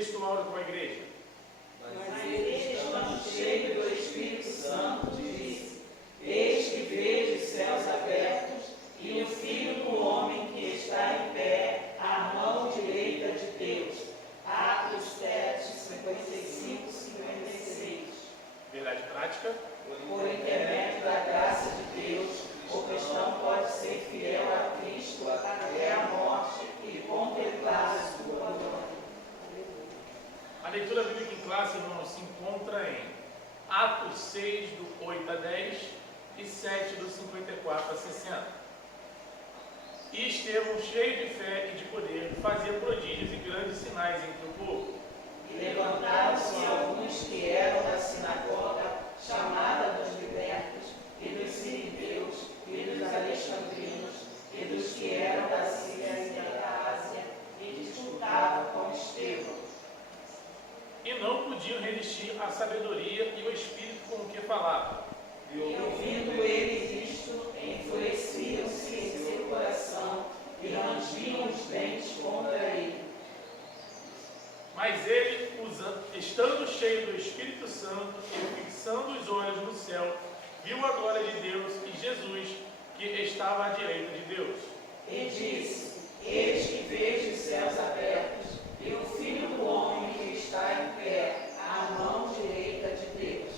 texto áureo com a igreja? Mas ele, estando cheio do Espírito Santo, disse: Eis que vejo os céus abertos e o Filho do Homem que está em pé à mão direita de Deus. Atos 7, 55, 56. Verdade prática? Por intermédio da graça de Deus, o cristão pode ser fiel a Cristo até a morte e contemplar a sua glória. A leitura bíblica em classe, irmãos, se encontra em Atos 6, do 8 a 10 e 7, do 54 a 60. E Estevão, cheio de fé e de poder, fazia prodígios e grandes sinais entre o povo. E levantaram-se alguns que eram da sinagoga, chamada dos libertos, e dos sirineus, e dos alexandrinos, e dos que eram da Síria e da Ásia, e disputavam com Estevão. E não podiam resistir à sabedoria e ao espírito com o que falava. E ouvindo eles isto, enfureciam-se em seu coração e rangiam os dentes contra ele. Mas ele, estando cheio do Espírito Santo e fixando os olhos no céu, viu a glória de Deus e Jesus, que estava à direita de Deus. E disse: Eis que vejo os céus abertos e o Filho do Homem que está em pé à mão direita de Deus.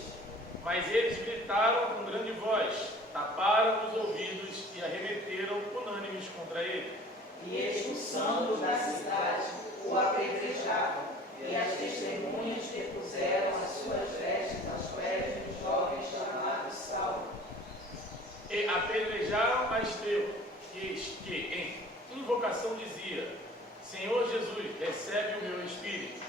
Mas eles gritaram com grande voz, taparam os ouvidos e arremeteram unânimes contra ele. E expulsando-o da cidade, o apedrejavam, e as testemunhas depuseram as suas vestes aos pés de um jovem chamado Saulo. E apedrejaram a Estevão, que em invocação dizia: Senhor Jesus, recebe o meu espírito.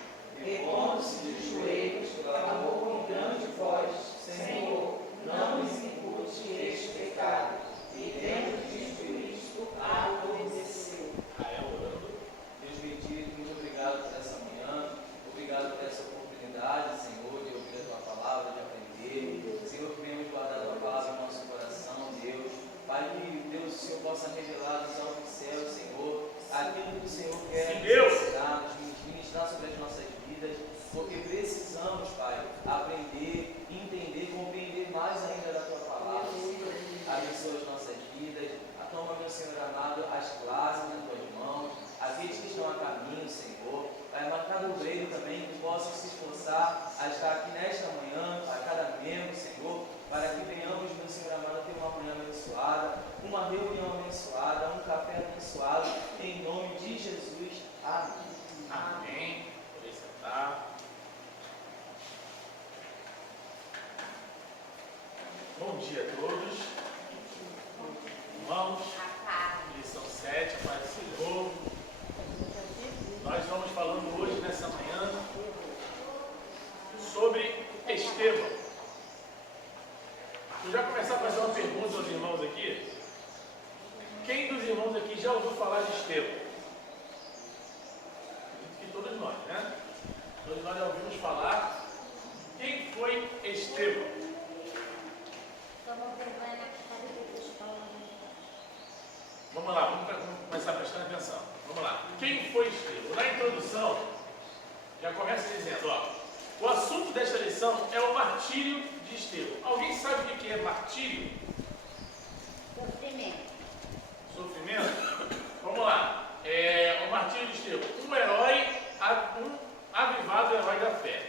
E pondo-se de joelhos, clamou com grande voz: Senhor, não nos impute este pecado. E tendo dito isto, adormeceu. Deus bendito, muito obrigado por essa manhã, obrigado por essa oportunidade, Senhor, de ouvir a Tua palavra, de aprender. Senhor, que venhamos guardar a Tua palavra no nosso coração, Deus. Pai, que Deus, o Senhor possa revelar nos altos céus, Senhor, aquilo que o Senhor quer nos ensinar, nos ministrar sobre as nossas vidas, porque precisamos, Pai, aprender, entender, compreender mais ainda da Tua palavra, Senhor. Abençoa as nossas vidas, toma, meu Senhor amado, as classes nas Tuas mãos, aqueles que estão a caminho, Senhor. Pai, marcar no obreiro também, que possam se esforçar a estar aqui nesta manhã, a cada membro, Senhor, para que venhamos, meu Senhor amado, ter uma manhã abençoada, uma reunião abençoada, um café abençoado, em nome de Jesus. Amém. Amém. Podem sentar. Bom dia a todos. Irmãos, lição 7, a paz do Senhor. Nós vamos falando hoje, nessa manhã, sobre Estevão. Eu já começar a fazer uma pergunta aos irmãos aqui. Quem dos irmãos aqui já ouviu falar de Estevão? Acredito que todos nós, né? Todos nós já ouvimos falar. Quem foi Estevão? Vamos lá, vamos começar prestando atenção. Vamos lá. Quem foi Estevão? Na introdução, já começa dizendo, o assunto desta lição é o martírio de Estevão. Alguém sabe o que é martírio? Sofrimento. Sofrimento? Vamos lá. O martírio de Estevão. Um herói, um avivado herói da fé.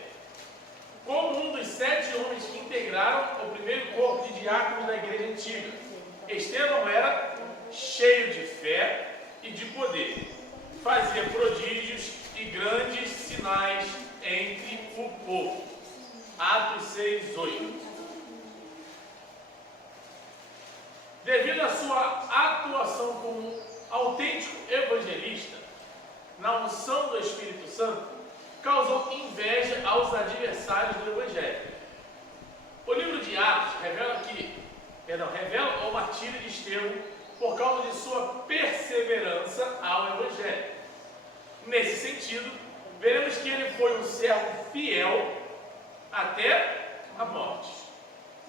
Como um dos 7 homens que integraram o primeiro corpo de diáconos da igreja antiga, Estevão era cheio de fé e de poder. Fazia prodígios e grandes sinais entre o povo. Atos 6, 8. Devido à sua atuação como autêntico evangelista, na unção do Espírito Santo, causou inveja aos adversários do Evangelho. O livro de Atos revela o martírio de Estevão por causa de sua perseverança ao Evangelho. Nesse sentido, veremos que ele foi um servo fiel até a morte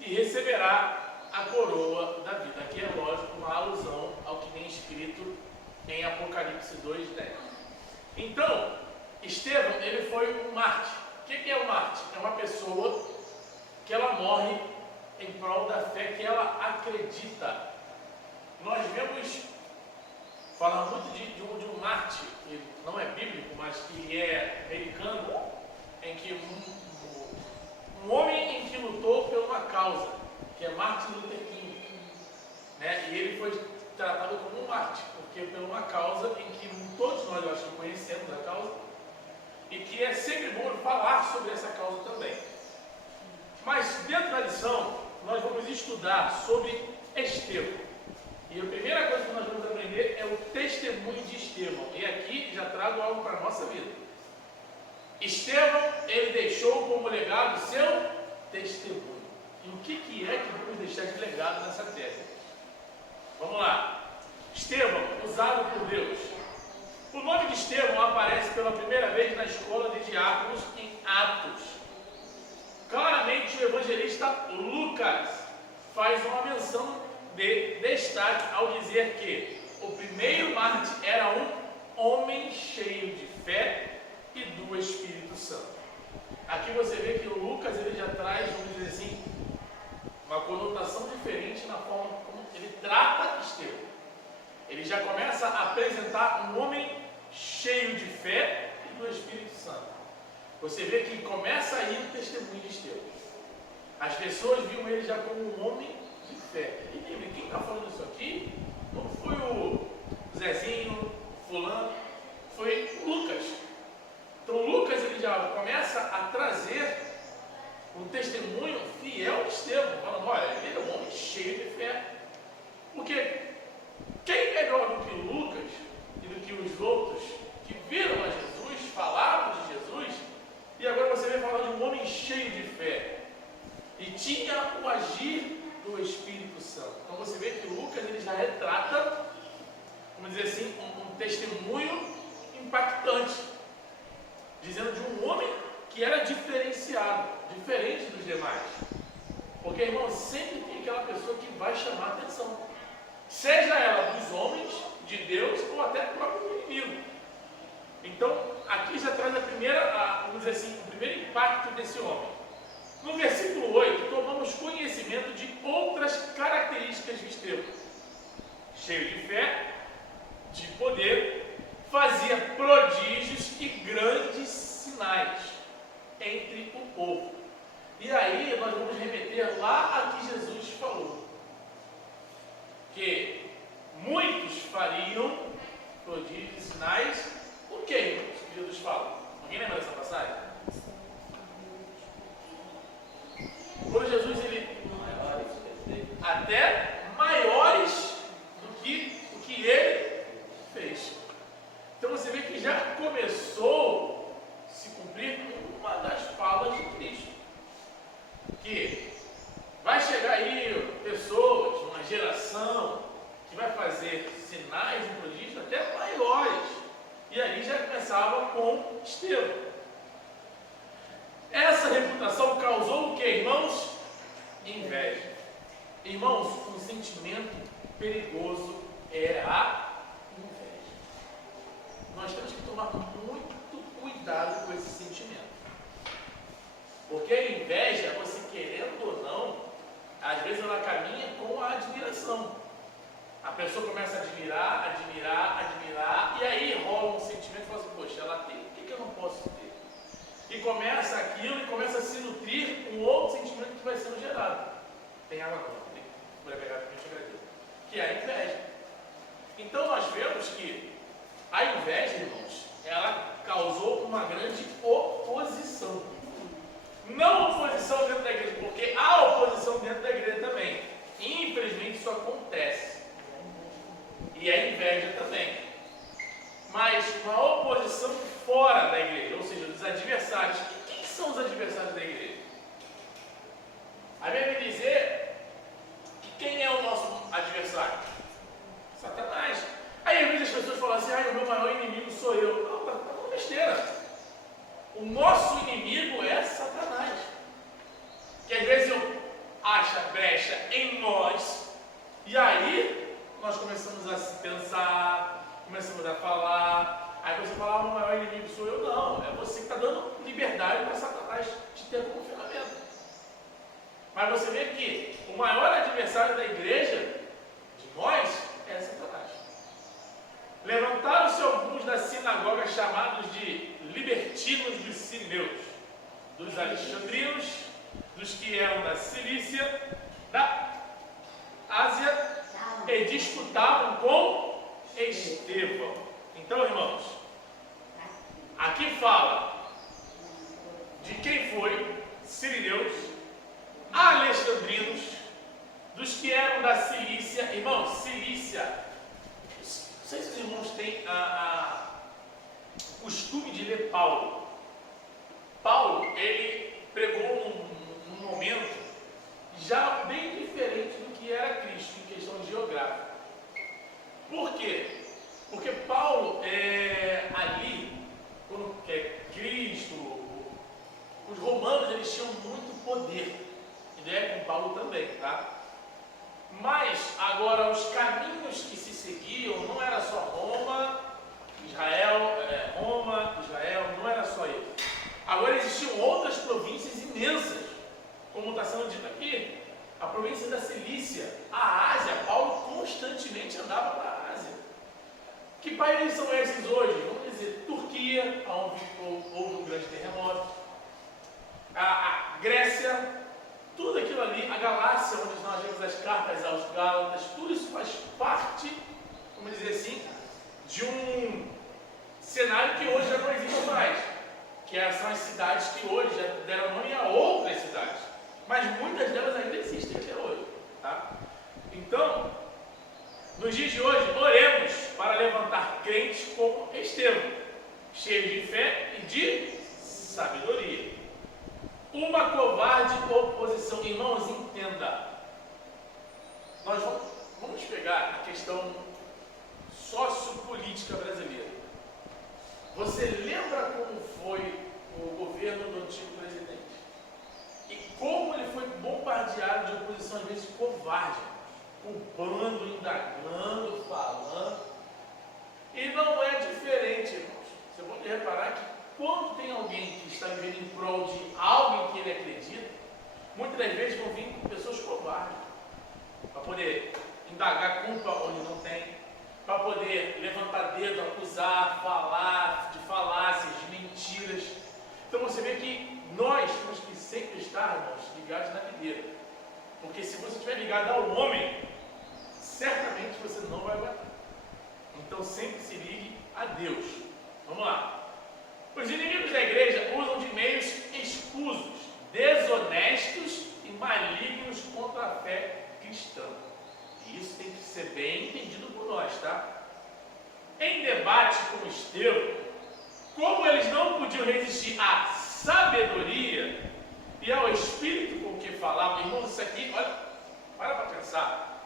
e receberá a coroa da vida. Aqui é lógico uma alusão ao que tem escrito em Apocalipse 2:10. Então, Estevão, ele foi um mártir. O que é um mártir? É uma pessoa que ela morre em prol da fé que ela acredita. Nós vemos falar muito de um mártir, que não é bíblico, mas que é americano, em que um homem em que lutou por uma causa, que é Martin Luther King, né? E ele foi tratado como um mártir, porque por uma causa em que todos nós, eu acho que conhecemos a causa, e que é sempre bom falar sobre essa causa também. Mas dentro da lição, nós vamos estudar sobre Estevão. E a primeira coisa que nós vamos aprender é o testemunho de Estevão. E aqui já trago algo para a nossa vida. Estevão, ele deixou como legado seu testemunho. E o que é que vamos deixar de legado nessa terra? Vamos lá. Estevão, usado por Deus. O nome de Estevão aparece pela primeira vez na escola de diáconos em Atos. Claramente o evangelista Lucas faz uma menção de destaque ao dizer que o primeiro mártir era um homem cheio de fé e do Espírito Santo. Aqui você vê que o Lucas ele já traz, vamos dizer assim, uma conotação diferente na forma como ele trata Estevão. Ele já começa a apresentar um homem cheio de fé e do Espírito Santo. Você vê que começa aí o testemunho de Estevão. As pessoas viam ele já como um homem de fé. E quem está falando isso aqui não foi o Zezinho, fulano, foi Lucas. Então Lucas ele já começa a trazer um testemunho fiel de Estevão, falando, olha, ele é um homem cheio de fé. Porque quem melhor do que Lucas e do que os outros que viram a Jesus, falaram de Jesus, e agora você vem falar de um homem cheio de fé. E tinha o agir do Espírito Santo. Então você vê que Lucas ele já retrata, vamos dizer assim, um testemunho impactante, dizendo de um homem que era diferenciado, diferente dos demais. Porque, irmão, sempre tem aquela pessoa que vai chamar a atenção, seja ela dos homens, de Deus ou até do próprio inimigo. Então, aqui já traz vamos dizer assim, o primeiro impacto desse homem. No versículo 8, tomamos conhecimento de outras características de Estevão. Cheio de fé, de poder, fazia prodígios e grandes sinais entre o povo. E aí nós vamos remeter lá a que Jesus falou, que muitos fariam prodígios e sinais. O que, irmãos, que Jesus fala? Alguém lembra dessa passagem? Quando Jesus, ele até maiores do que o que ele fez. Então você vê que já começou a se cumprir uma das falas de Cristo, que vai chegar aí pessoas, uma geração que vai fazer sinais e prodígios até maiores. E ali já começava com Estevão. Essa reputação causou o que, irmãos? Inveja. Irmãos, um sentimento perigoso é a inveja. Nós temos que tomar muito cuidado com esse sentimento. Porque a inveja, você querendo ou não, às vezes ela caminha com a admiração. A pessoa começa a admirar, e aí rola um sentimento e fala assim, poxa, ela tem, por que eu não posso ter? E começa aquilo e começa a se nutrir com outro sentimento que vai sendo gerado. Tem água não, tem que pegar para gente agradecer. Que é a inveja. Então nós vemos que a inveja, irmãos, ela causou uma grande oposição. Não oposição dentro da igreja, porque há oposição dentro da igreja também. Infelizmente isso acontece. E a inveja também. Mas uma oposição fora da igreja, ou seja, dos adversários. E quem são os adversários da igreja? A Bíblia vai dizer que quem é o nosso adversário? Satanás. Aí às vezes as pessoas falam assim, o meu maior inimigo sou eu. Não, tá falando besteira. O nosso inimigo é Satanás. Que às vezes eu acho brecha em nós, e aí nós começamos a pensar, começamos a falar, aí você fala, o maior inimigo sou eu. Não, é você que está dando o maior adversário da igreja, de nós, é Satanás. Levantaram-se alguns da sinagoga chamados de libertinos dos sirineus, dos alexandrinos, dos que eram da Cilícia, da Ásia, e disputavam com Estevão. Então, irmãos, aqui fala de quem foi sirineus, alexandrinos, dos que eram da Cilícia. Irmãos, Cilícia, não sei se os irmãos têm o costume de ler Paulo. Paulo, ele pregou num momento já bem diferente do que era Cristo em questão geográfica. Por quê? Porque Paulo, ali, quando Cristo, os romanos, eles tinham muito poder. E é com Paulo também, tá? Mas, agora, os caminhos que se seguiam não era só Roma, Israel, não era só isso. Agora, existiam outras províncias imensas, como está sendo dito aqui, a província da Cilícia, a Ásia. Paulo constantemente andava para a Ásia. Que países são esses hoje? Vamos dizer, Turquia, onde houve um grande terremoto, a Grécia, tudo aquilo ali, a Galácia, onde nós vemos as cartas aos Gálatas, tudo isso faz parte, vamos dizer assim, de um cenário que hoje já não existe mais, que são as cidades que hoje já deram nome a outras cidades, mas muitas delas ainda existem até hoje, tá? Então, nos dias de hoje, oremos para levantar crentes como Estevão, cheios de fé e de sabedoria. Uma covarde oposição. Irmãos, entenda. Nós vamos pegar a questão sociopolítica brasileira. Você lembra como foi o governo do antigo presidente? E como ele foi bombardeado de oposição, às vezes covarde, culpando, indagando, falando. E não é diferente, irmãos. Você pode reparar que quando tem alguém que está vivendo em prol de algo em que ele acredita, muitas das vezes vão vir pessoas covardes, para poder indagar culpa onde não tem, para poder levantar dedo, acusar, falar de falácias, de mentiras. Então você vê que nós temos que sempre estar, irmãos, ligados na videira. Porque se você estiver ligado ao homem, certamente você não vai aguentar. Então sempre se ligue a Deus. Vamos lá. Os inimigos da igreja usam de meios escusos, desonestos e malignos contra a fé cristã. E isso tem que ser bem entendido por nós, tá? Em debate com Estevão, como eles não podiam resistir à sabedoria e ao espírito com que falavam, irmãos, isso aqui, olha, para pensar.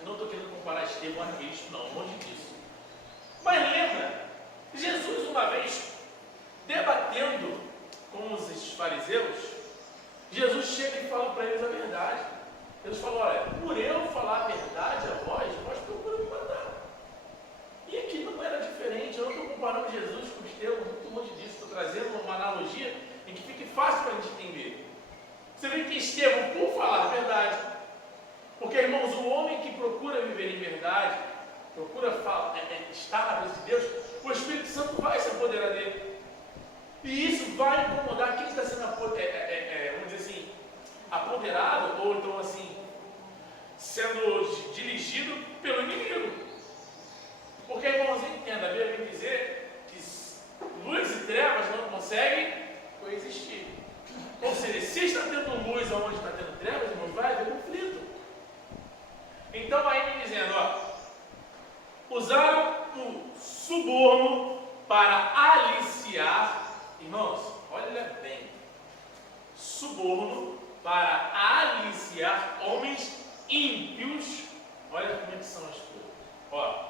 Eu não estou querendo comparar Estevão a Cristo, não, longe disso. Mas lembra, Jesus uma vez, debatendo com os fariseus, Jesus chega e fala para eles a verdade. Jesus falou: olha, por eu falar a verdade a vós procuram me matar. E aqui não era diferente. Eu não estou comparando Jesus com Estevão, muito longe disso. Estou trazendo uma analogia em que fique fácil para a gente entender. Você vê que Estevão, por falar a verdade, porque, irmãos, o homem que procura viver em verdade, procura estar na presença de Deus, o Espírito Santo vai se apoderar dele. E isso vai incomodar quem está sendo, vamos dizer assim, apoderado, ou então assim, sendo dirigido pelo inimigo. Porque, irmãos, entenda, a Bíblia vem dizer que luz e trevas não conseguem coexistir. Ou seja, se está tendo luz onde está tendo trevas, irmãos, vai haver conflito. Então, aí me dizendo, usaram o suborno para aliciar. Irmãos, olha bem, suborno para aliciar homens ímpios. Olha como é que são as coisas.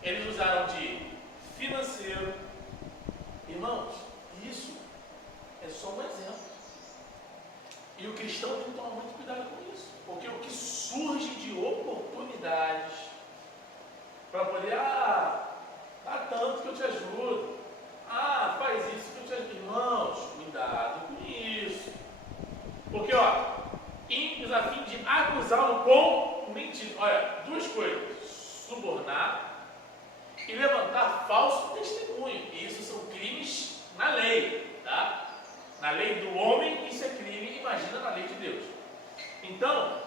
Eles usaram de financeiro. Irmãos, isso é só um exemplo. E o cristão tem que tomar muito cuidado com isso. Porque o que surge de oportunidades para poder, dá tanto que eu te ajudo. Faz isso que eu te ajudo. Irmãos, cuidado com isso. Porque, ímpios a fim de acusar Então,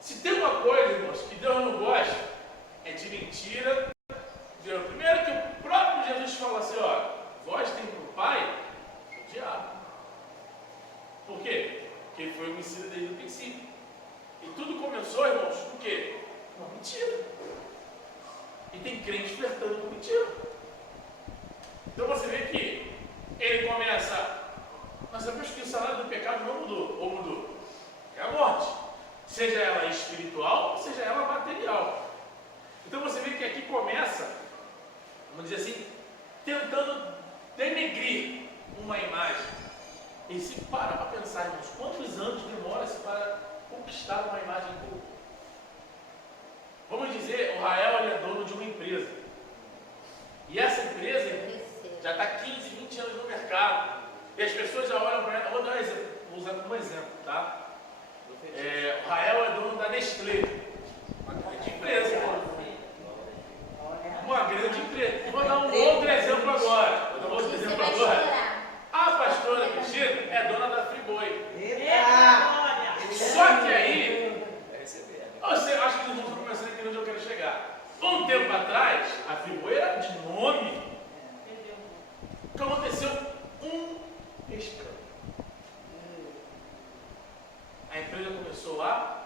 se tem uma coisa, irmãos, que Deus não gosta, é de mentira. Primeiro que o próprio Jesus fala assim, ó, vós tem para o Pai o diabo. Por quê? Porque ele foi homicida desde o princípio. E tudo começou, irmãos, com o quê? Uma mentira. E tem crente flertando com mentira. Então você vê que ele começa, nós sabemos que o salário do pecado não mudou, ou mudou? É a morte. Seja ela espiritual, seja ela material. Então você vê que aqui começa, vamos dizer assim, tentando denegrir uma imagem. E se parar para pensar, irmãos, quantos anos demora-se para conquistar uma imagem boa? Vamos dizer, o Rael ele é dono de uma empresa. E essa empresa já está 15, 20 anos no mercado. E as pessoas já olham para ela. Vou dar um exemplo, vou usar como exemplo, tá? O Rael é dono da Nestlé, uma grande empresa. Uma grande empresa. Vou dar um outro exemplo agora. A pastora Cristina é dona da Friboi. Só que aí, você acha que os irmãos estão começando a entender onde eu quero chegar. Um tempo atrás, a Friboi era de nome. O que aconteceu? Um escândalo. A empresa começou a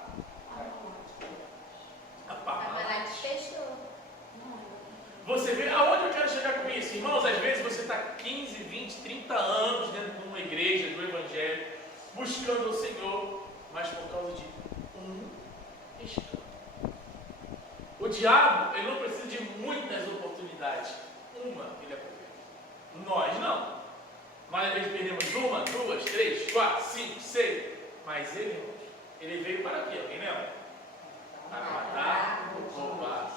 parar. Você vê aonde eu quero chegar com isso? Irmãos, às vezes você está 15, 20, 30 anos dentro de uma igreja, do Evangelho, buscando o Senhor, mas por causa de um escândalo. O diabo, ele não precisa de muitas oportunidades. Uma, ele aproveita. Nós não. Mas às vezes perdemos uma, duas, três, quatro, cinco, seis. Mas ele, irmãos, ele veio para quê? Alguém lembra? Para matar, roubar.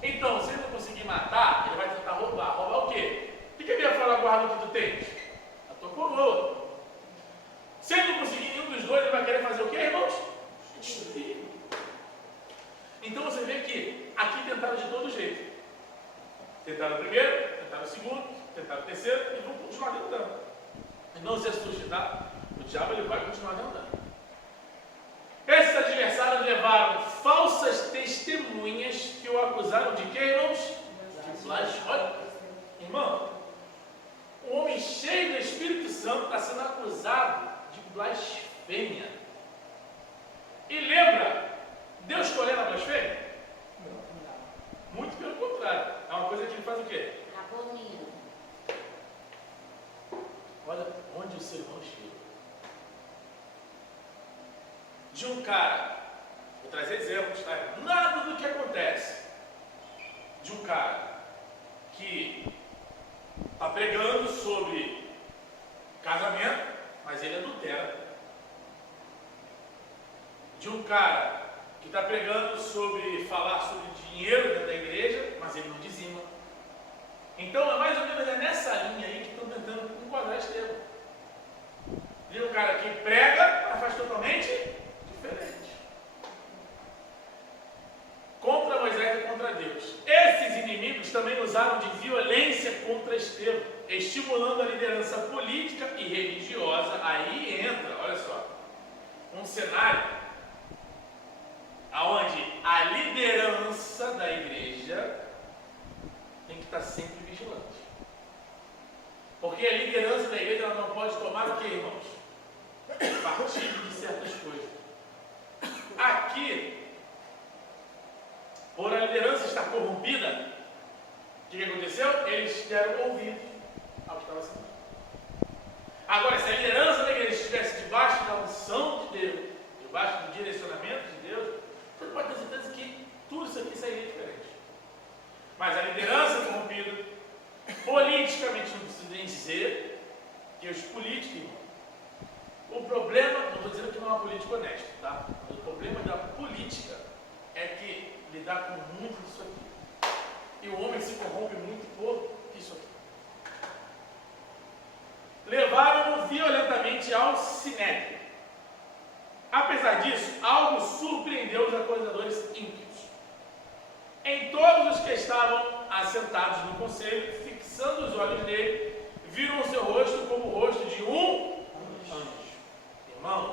Então, se ele não conseguir matar, ele vai tentar roubar. Roubar o quê? O que ele ia falar, guarda o que tu tens? A tua coroa. Se ele não conseguir nenhum dos dois, ele vai querer fazer o quê, irmãos? Destruir. Então você vê que aqui tentaram de todo jeito. Tentaram o primeiro, tentaram o segundo, tentaram o terceiro e vão continuar tentando. E não se assuste, tá? O diabo ele vai continuar tentando. Esses adversários levaram falsas testemunhas que o acusaram de quê, irmãos? De blasfêmia. Irmão, um homem cheio do Espírito Santo está sendo acusado de blasfêmia. E lembra, Deus tolera a blasfêmia? Muito pelo contrário. É uma coisa que ele faz o quê? Abomina. Olha onde o ser humano chega. De um cara, vou trazer exemplos, tá? Nada do que acontece de um cara que está pregando sobre casamento, mas ele adultera. De um cara que está pregando sobre falar sobre dinheiro dentro da igreja, mas ele não dizima. Então é mais ou menos nessa linha aí que estão tentando enquadrar esse tema. De um cara que prega, mas faz totalmente diferente. Contra Moisés e contra Deus. Esses inimigos também usaram de violência contra Estevão, estimulando a liderança política e religiosa. Aí entra, olha só, um cenário onde a liderança da igreja tem que estar sempre vigilante. Porque a liderança da igreja ela não pode tomar o que, irmãos? Partido de certas coisas. Aqui, por a liderança estar corrompida, o que aconteceu? Eles deram ouvido ao que estava sendo. Agora, se a liderança da igreja estivesse debaixo da unção de Deus, debaixo do direcionamento de Deus, você pode ter certeza que tudo isso aqui sairia diferente. Mas a liderança corrompida, politicamente não precisa nem dizer, que os políticos, irmão, o problema, não estou dizendo que não é uma política honesta, tá? Mas o problema da política é que lidar com muito disso aqui. E o homem se corrompe muito por isso aqui. Levaram-no violentamente ao sinédrio. Apesar disso, algo surpreendeu os acusadores ímpios. Em todos os que estavam assentados no conselho, fixando os olhos nele, viram o seu rosto como o rosto de um anjo. Irmãos,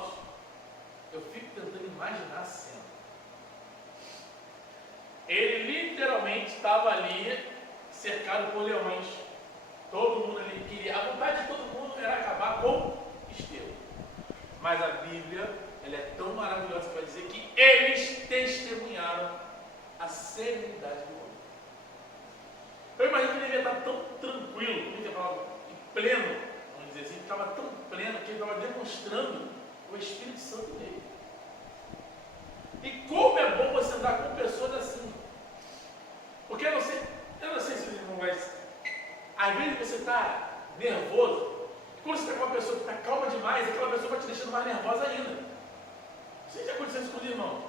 Mas a Bíblia, ela é tão maravilhosa que vai dizer que eles testemunharam a serenidade do homem. Eu imagino que ele devia estar tão tranquilo, muita palavra, e pleno, vamos dizer assim, estava tão pleno que ele estava demonstrando o Espírito Santo dele. E como é bom você andar com pessoas assim. Porque eu não sei se ele não vai. Às vezes você está nervoso. Quando você está com uma pessoa que está calma demais, aquela pessoa vai te deixando mais nervosa ainda. Você já aconteceu isso com o irmão?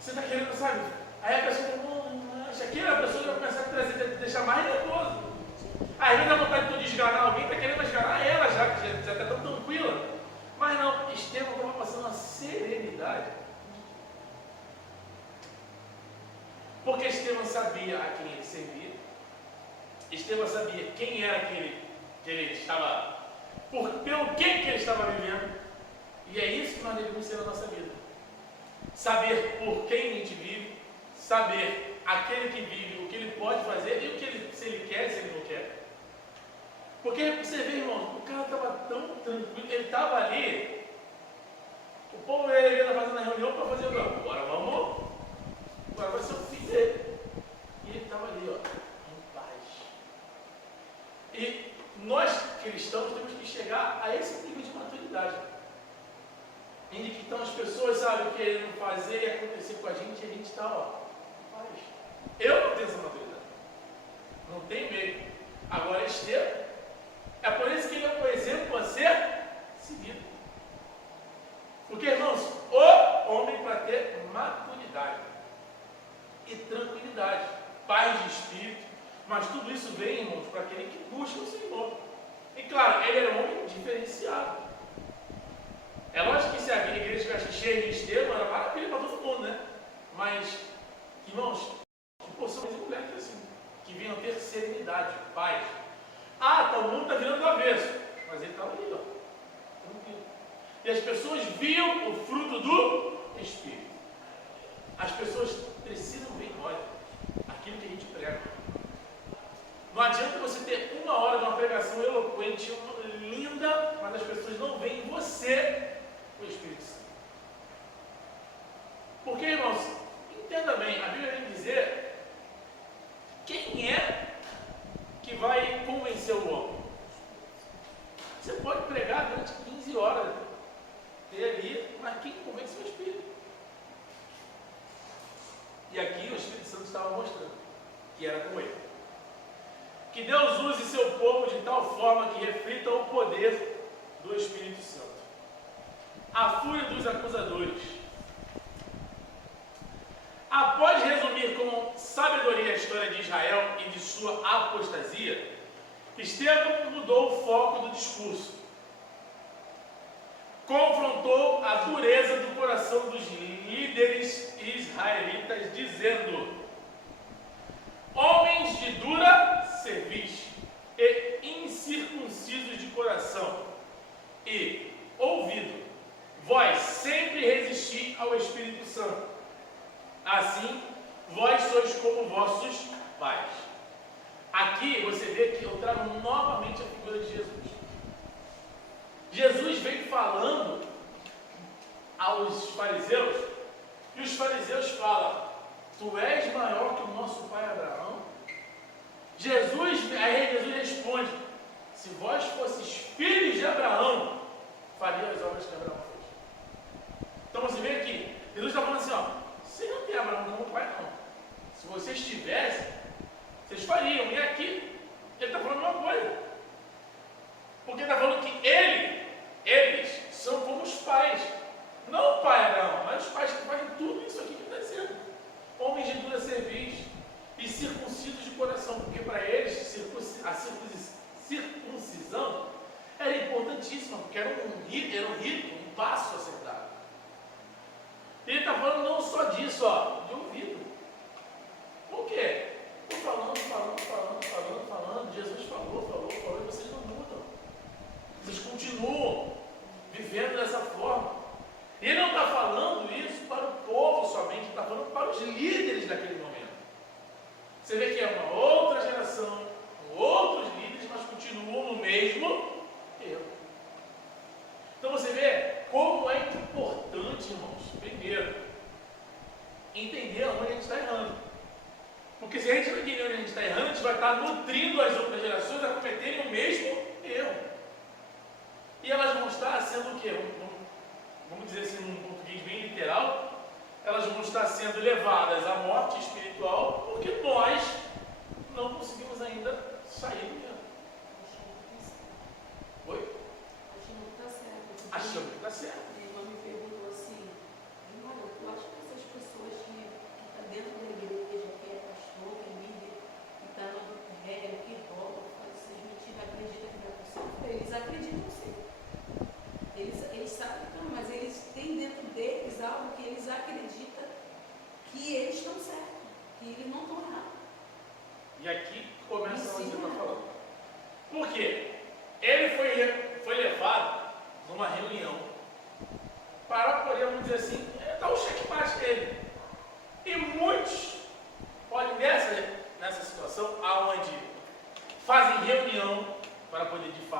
Você está querendo, sabe? Aí a pessoa acha aquela pessoa vai começar a te deixar mais nervoso. Às vezes a vontade de tu desganar alguém, está querendo desganar ela já, que já está tão tranquila. Mas não, Estevão estava passando uma serenidade. Porque Estevão sabia a quem ele servia. Estevão sabia quem era que ele estava, pelo que ele estava vivendo. E é isso que nós devemos ser na nossa vida. Saber por quem a gente vive, saber aquele que vive, o que ele pode fazer e o que ele, se ele quer, se ele não quer. Porque você vê, irmão, o cara estava tão tranquilo, ele estava ali, o povo ele estava fazendo a reunião para fazer agora vai ser o filho dele. E ele estava ali, ó, em paz. E nós cristãos temos que chegar a esse nível de maturidade. Em que então as pessoas, sabe, querendo fazer e acontecer com a gente está, ó, em paz. Eu não tenho essa maturidade. Não tenho mesmo. Agora, Estevão, é por isso que ele é um exemplo a ser seguido. Porque, irmãos, o homem para ter maturidade e tranquilidade, paz de espírito, mas tudo isso vem, irmãos, para aquele que busca o Senhor. E claro, ele era um homem diferenciado. É lógico que se a igreja estivesse cheia de Estevão, era maravilha para todo mundo, né? Mas, irmãos, que possamos de mulheres assim, que vinham ter serenidade, paz. O mundo está virando do avesso, mas ele estava ali, ó, tranquilo. E as pessoas viam o fruto do Espírito. As pessoas precisam ver em nós aquilo que a gente prega. Não adianta você ter 1 hora de uma pregação eloquente, linda, mas as pessoas não veem em você o Espírito Santo. Porque, irmãos, entenda bem, a Bíblia vem dizer quem é que vai convencer o homem. Você pode pregar durante 15 horas, ter ali, mas quem convence é o Espírito. E aqui o Espírito Santo estava mostrando que era com ele. Que Deus use seu povo de tal forma que reflita o poder do Espírito Santo. A fúria dos acusadores. Após resumir com sabedoria a história de Israel e de sua apostasia, Estevão mudou o foco do discurso. Confrontou a dureza do coração dos líderes israelitas, dizendo: homens de dura cerviz e incircuncisos de coração e ouvido, vós sempre resisti ao Espírito Santo. Assim, vós sois como vossos pais. Aqui você vê que eu trago novamente a figura de Jesus. Jesus vem falando aos fariseus, e os fariseus falam: tu és maior que o nosso pai Abraão? Aí Jesus responde: se vós fosseis filhos de Abraão, fariam as obras que Abraão fez. Então você vê aqui, Jesus está falando assim, ó, vocês não têm Abraão como pai não. Se vocês tivessem, vocês fariam. E aqui, ele está falando uma coisa. Porque ele está falando que eles são como os pais. Não o pai Abraão, mas os pais que fazem tudo isso aqui que está dizendo. Homens de dura cerviz e circuncisos de coração. Porque para eles, a circuncisão era importantíssima, porque era um rito, um passo a ser dado. E ele está falando não só disso, ó, de ouvido. Por quê? Estou falando. Jesus falou, e vocês não mudam. Vocês continuam vivendo dessa forma. E ele não está falando isso para o povo somente, está falando para os líderes daquele momento. Você vê que é uma outra geração, com outros líderes, mas continuam no mesmo erro. Então você vê como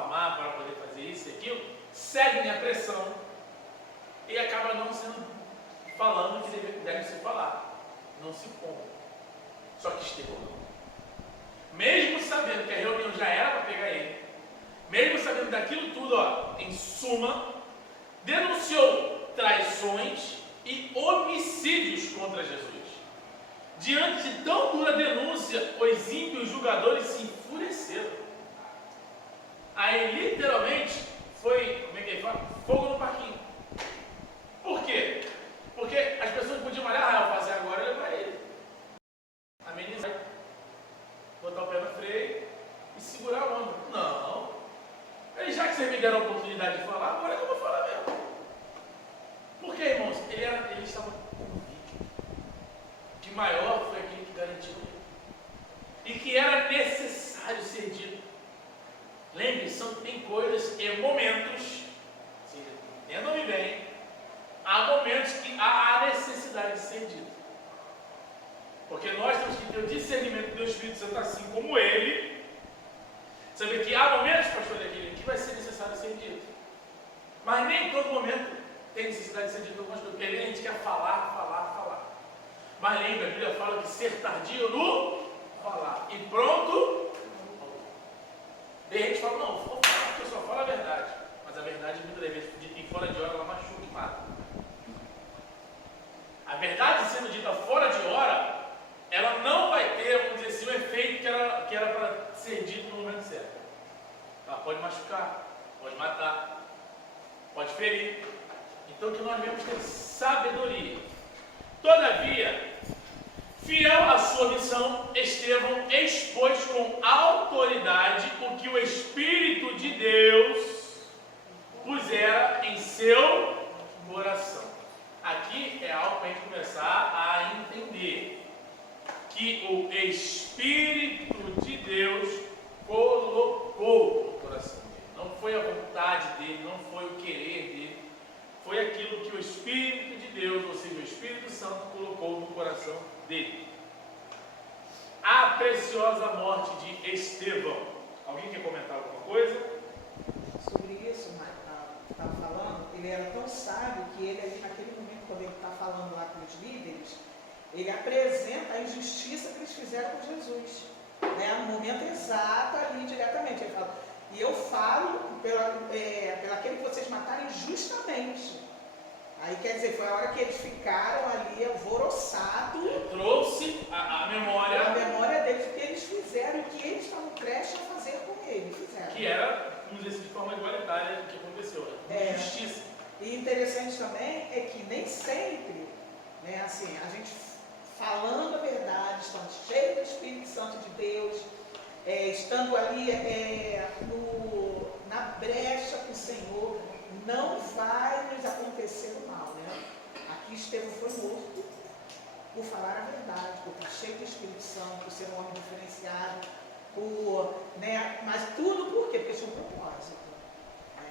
difamar, para poder fazer isso e aquilo, cedem à pressão e acaba não sendo falando o que deve se falar, não se pondo. Só que Estevão não. Mesmo sabendo que a reunião já era para pegar ele, mesmo sabendo daquilo tudo, em suma, denunciou traições e homicídios contra Jesus. Diante de tão dura denúncia, os ímpios julgadores se enfureceram. Aí, literalmente, foi, como é que ele fala? Fogo no parquinho. Por quê? Porque as pessoas podiam olhar, eu vou fazer agora e levar ele. Amenizar, botar o pé no freio e segurar a onda. Não. Aí, já que vocês me deram a oportunidade de falar, agora é que eu vou falar mesmo. Por quê, irmãos? Ele estava convicto que maior foi aquele que garantiu ele. E que era necessário ser dito. Lembre-se, tem coisas e momentos, entendam-me bem, há momentos que há necessidade de ser dito. Porque nós temos que ter o discernimento do Espírito Santo, assim como ele, saber que há momentos, pastor, daquele que vai ser necessário ser dito. Mas nem todo momento tem necessidade de ser dito algumas coisas, porque a gente quer falar. Mas lembra, a Bíblia fala que ser tardio no falar e pronto. Daí a gente fala, não, vou falar porque eu só falo a verdade. Mas a verdade, muitas vezes, dita em fora de hora, ela machuca e mata. A verdade sendo dita fora de hora, ela não vai ter, vamos dizer assim, o efeito que era para ser dito no momento certo. Ela pode machucar, pode matar, pode ferir. Então que nós devemos ter sabedoria. Todavia, fiel à sua missão, Estevão expôs com autoridade o que o Espírito de Deus pusera em seu coração. Aqui é algo para a gente começar a entender que o Espírito de Deus colocou no coração dele. Não foi a vontade dele, não foi o querer dele, foi aquilo que o Espírito de Deus, ou seja, o Espírito Santo, colocou no coração dele. A preciosa morte de Estevão. Alguém quer comentar alguma coisa? Sobre isso, estava falando, ele era tão sábio que ele ali naquele momento, quando ele está falando lá com os líderes, ele apresenta a injustiça que eles fizeram com Jesus. No momento exato ali, diretamente, ele fala, e eu falo pelaquele que vocês mataram injustamente. Aí quer dizer, foi a hora que eles ficaram ali alvoroçados. Eu trouxe a memória deles, que eles fizeram, o que eles estavam prestes a fazer com ele. Fizeram. Que era, vamos dizer, de forma igualitária o que aconteceu. Justiça. E interessante também é que nem sempre, assim, a gente falando a verdade, estando cheio do Espírito Santo de Deus, estando ali na brecha com o Senhor, não vai nos acontecer o mal, Aqui Estevão foi morto por falar a verdade, por estar cheio do Espírito Santo, por ser um homem diferenciado, mas tudo por quê? Porque tinha um propósito.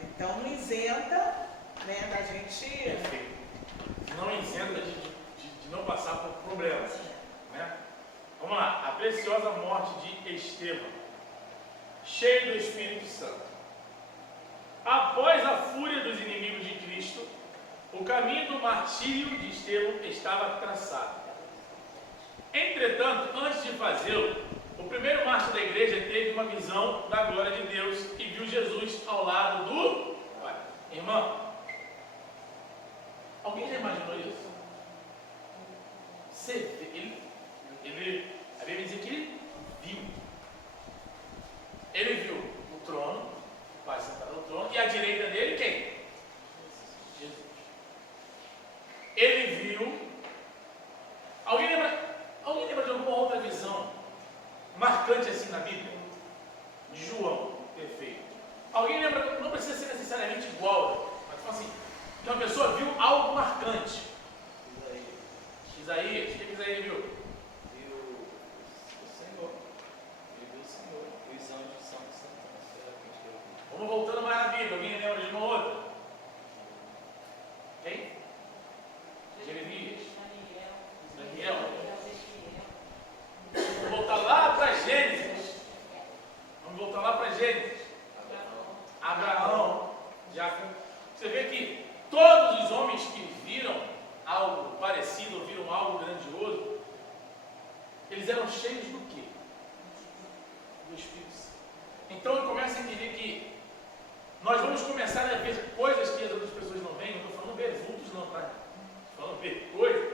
Então não isenta, da gente... Perfeito. Não isenta de não passar por problemas. Vamos lá, a preciosa morte de Estevão, cheio do Espírito Santo. Após a fúria dos inimigos de Cristo, o caminho do martírio de Estevão estava traçado. Entretanto, antes de fazê-lo, o primeiro mártir da igreja teve uma visão da glória de Deus e viu Jesus ao lado do Pai. Irmão, alguém já imaginou isso? A Bíblia diz que ele viu. Ele viu o trono, o Pai sentado no trono, e à direita dele quem? Jesus. Ele viu. Alguém lembra de alguma outra visão marcante assim na Bíblia? De João, perfeito. Alguém lembra, não precisa ser necessariamente igual, mas assim, que uma pessoa viu algo marcante. Isaías, o que Isaías viu? Viu o Senhor. Ele viu o Senhor. Visão de Santo Santo. Vamos voltando mais na Bíblia. Alguém lembra de uma outra? Quem? Jeremias. Daniel. Vamos voltar lá para Gênesis. Você vê que todos os homens que viram algo parecido, viram algo grandioso, eles eram cheios do quê? Do Espírito Santo. Então ele começa a entender que nós vamos começar a ver coisas que as outras pessoas não veem. Não estou falando ver vultos não, tá? Estou falando ver coisas,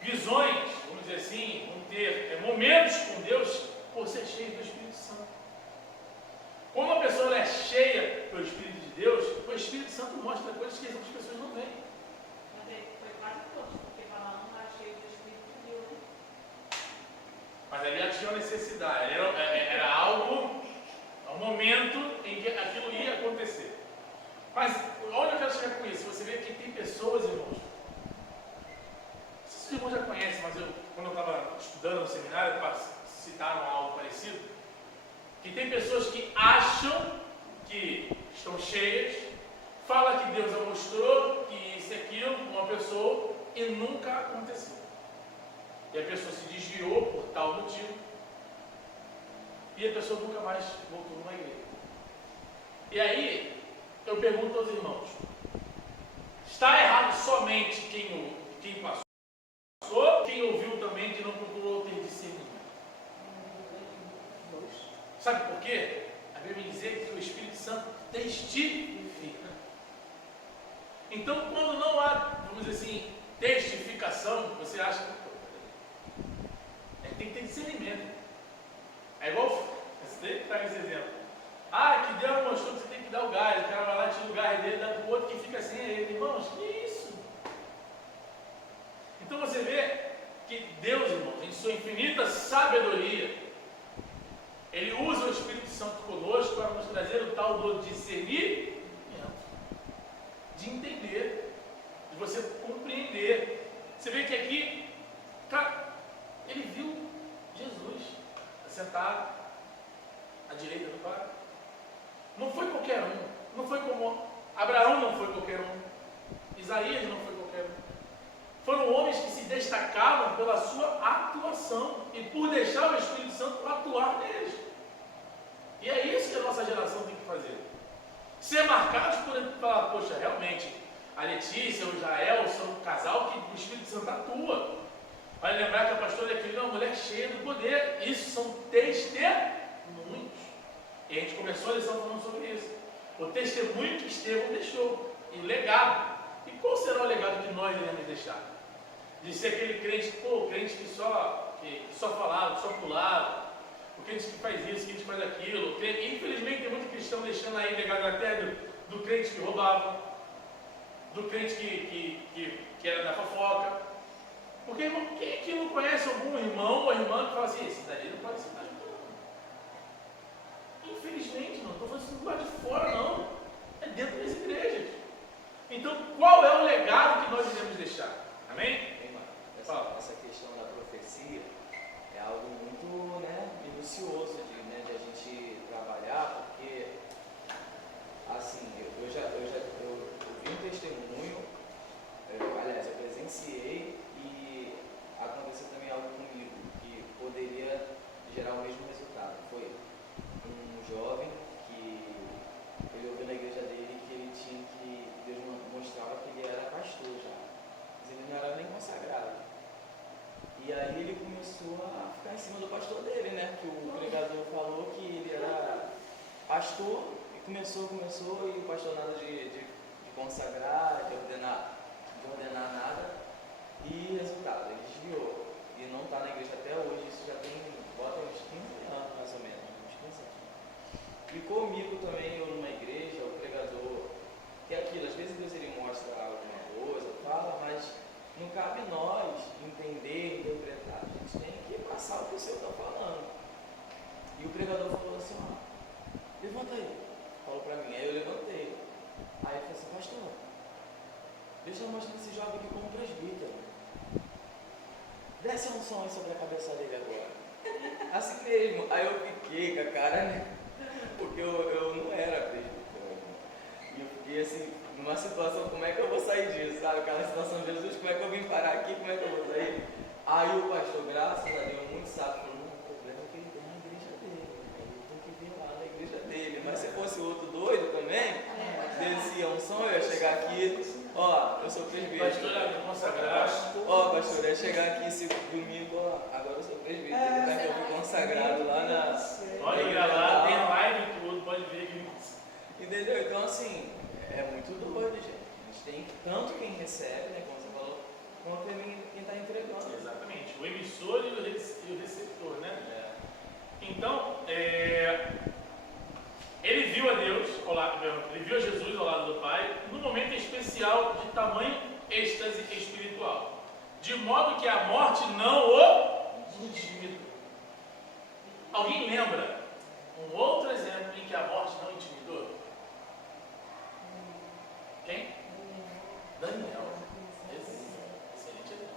visões, vamos dizer assim, vamos ter momentos com Deus por ser cheio do Espírito Santo. Quando uma pessoa é cheia pelo Espírito de Deus, o Espírito Santo mostra coisas que as outras pessoas não veem. Mas foi quase todos, porque Balaão era cheio do Espírito de Deus, né? Mas ali ela tinha uma necessidade, era algo, um momento em que aquilo ia acontecer. Mas onde eu quero chegar com isso? Você vê que tem pessoas, irmãos, não sei se os irmãos já conhecem, mas quando eu estava estudando no seminário, citaram algo parecido, que tem pessoas que acham que estão cheias, fala que Deus já mostrou que isso e aquilo, uma pessoa, e nunca aconteceu. E a pessoa se desviou por tal motivo, e a pessoa nunca mais voltou numa igreja. E aí, eu pergunto aos irmãos, está errado somente quem passou, quem ouviu também que não procurou ter discernimento? Sabe por quê? A Bíblia diz que o Espírito Santo testifica. Então, quando não há, vamos dizer assim, testificação, você acha que tem que ter discernimento. É igual, você tem que dar esse exemplo. Que Deus mostrou que você tem que dar o gás, o cara vai lá, tira o gás dele, dá para o outro que fica sem ele. Irmãos, que isso? Então você vê que Deus, irmãos, em sua infinita sabedoria, Ele usa o Espírito Santo conosco para nos trazer o tal do discernimento, de entender, de você compreender. Você vê que aqui, cara, ele viu Jesus sentado à direita do Pai. Não foi qualquer um, não foi como Abraão, não foi qualquer um, Isaías não foi qualquer um. Foram homens que se destacavam pela sua atuação e por deixar o Espírito Santo atuar neles. E é isso que a nossa geração tem que fazer. Ser marcados por falar, poxa, realmente, a Letícia, o Jael são um casal que o Espírito Santo atua. Vai lembrar que a pastora é uma mulher cheia do poder. Isso são testemunhos. E a gente começou a lição falando sobre isso. O testemunho que Estevão deixou. E o legado. E qual será o legado que nós iremos deixar? De ser aquele crente, crente que só falava, que só pulava. O crente que faz isso, o crente que faz aquilo. Infelizmente tem muito cristão deixando aí legado até do crente que roubava. Do crente que era da fofoca. Porque, irmão, quem aqui não conhece algum irmão ou irmã que fala assim, esse daí não pode ser mais não. Infelizmente, não estou falando isso do lado de fora, não. É dentro das igrejas. Então, qual é o legado que nós iremos deixar? Amém? Essa questão da profecia é algo muito minucioso de a gente trabalhar, porque, assim, eu vi um testemunho, aliás, eu presenciei e aconteceu também algo comigo que poderia gerar o mesmo resultado. Foi um jovem que ele ouviu na igreja dele que Deus mostrava que ele era pastor já, mas ele não era nem consagrado. E aí ele começou a ficar em cima do pastor dele, né? Que o pregador falou que ele era pastor e começou e o pastor nada de consagrar, de ordenar nada. E resultado, ele desviou. E não está na igreja até hoje, isso já tem, bota uns 15 anos mais ou menos, uns 15 anos. E comigo também, eu numa igreja, o pregador, que é aquilo, às vezes Deus ele mostra alguma coisa, fala, mas não cabe nós entender, interpretar. A gente tem que passar o que o Senhor está falando. E o pregador falou assim, levanta aí. Falou para mim, aí eu levantei. Aí ele falou assim, pastor, deixa eu mostrar esse jovem aqui como presbítero. Desce um som aí sobre a cabeça dele agora. Assim mesmo. Aí eu fiquei com a cara, né? Porque eu não era presbítero. E eu fiquei assim, numa situação, como é que eu vou sair disso, sabe? Aquela situação de Jesus, como é que eu vim parar aqui, como é que eu vou sair? Aí o pastor, graças a Deus, muito sábio, falou, não, o problema é que ele tem na igreja dele, ele tem que vir lá na igreja dele. Mas se fosse outro doido também, descia um som, eu ia Ó, eu sou presbítero. Pastor é consagrado. Ó, pastor, ia chegar aqui esse domingo, ó, agora eu sou presbítero, tá? Eu fui consagrado lá na... Pode ir lá, tem live e tudo, pode ver que... Entendeu? Então, assim, é muito doido, gente. A gente tem tanto quem recebe, né, como você falou, quanto quem está entregando. Exatamente, o emissor e o receptor, né? É. Então, ele viu a Deus, ele viu a Jesus ao lado do Pai, num momento especial de tamanho êxtase espiritual, de modo que a morte não o intimidou. Alguém lembra um outro exemplo em que a morte não intimidou? Quem? Daniel. Excelente exemplo.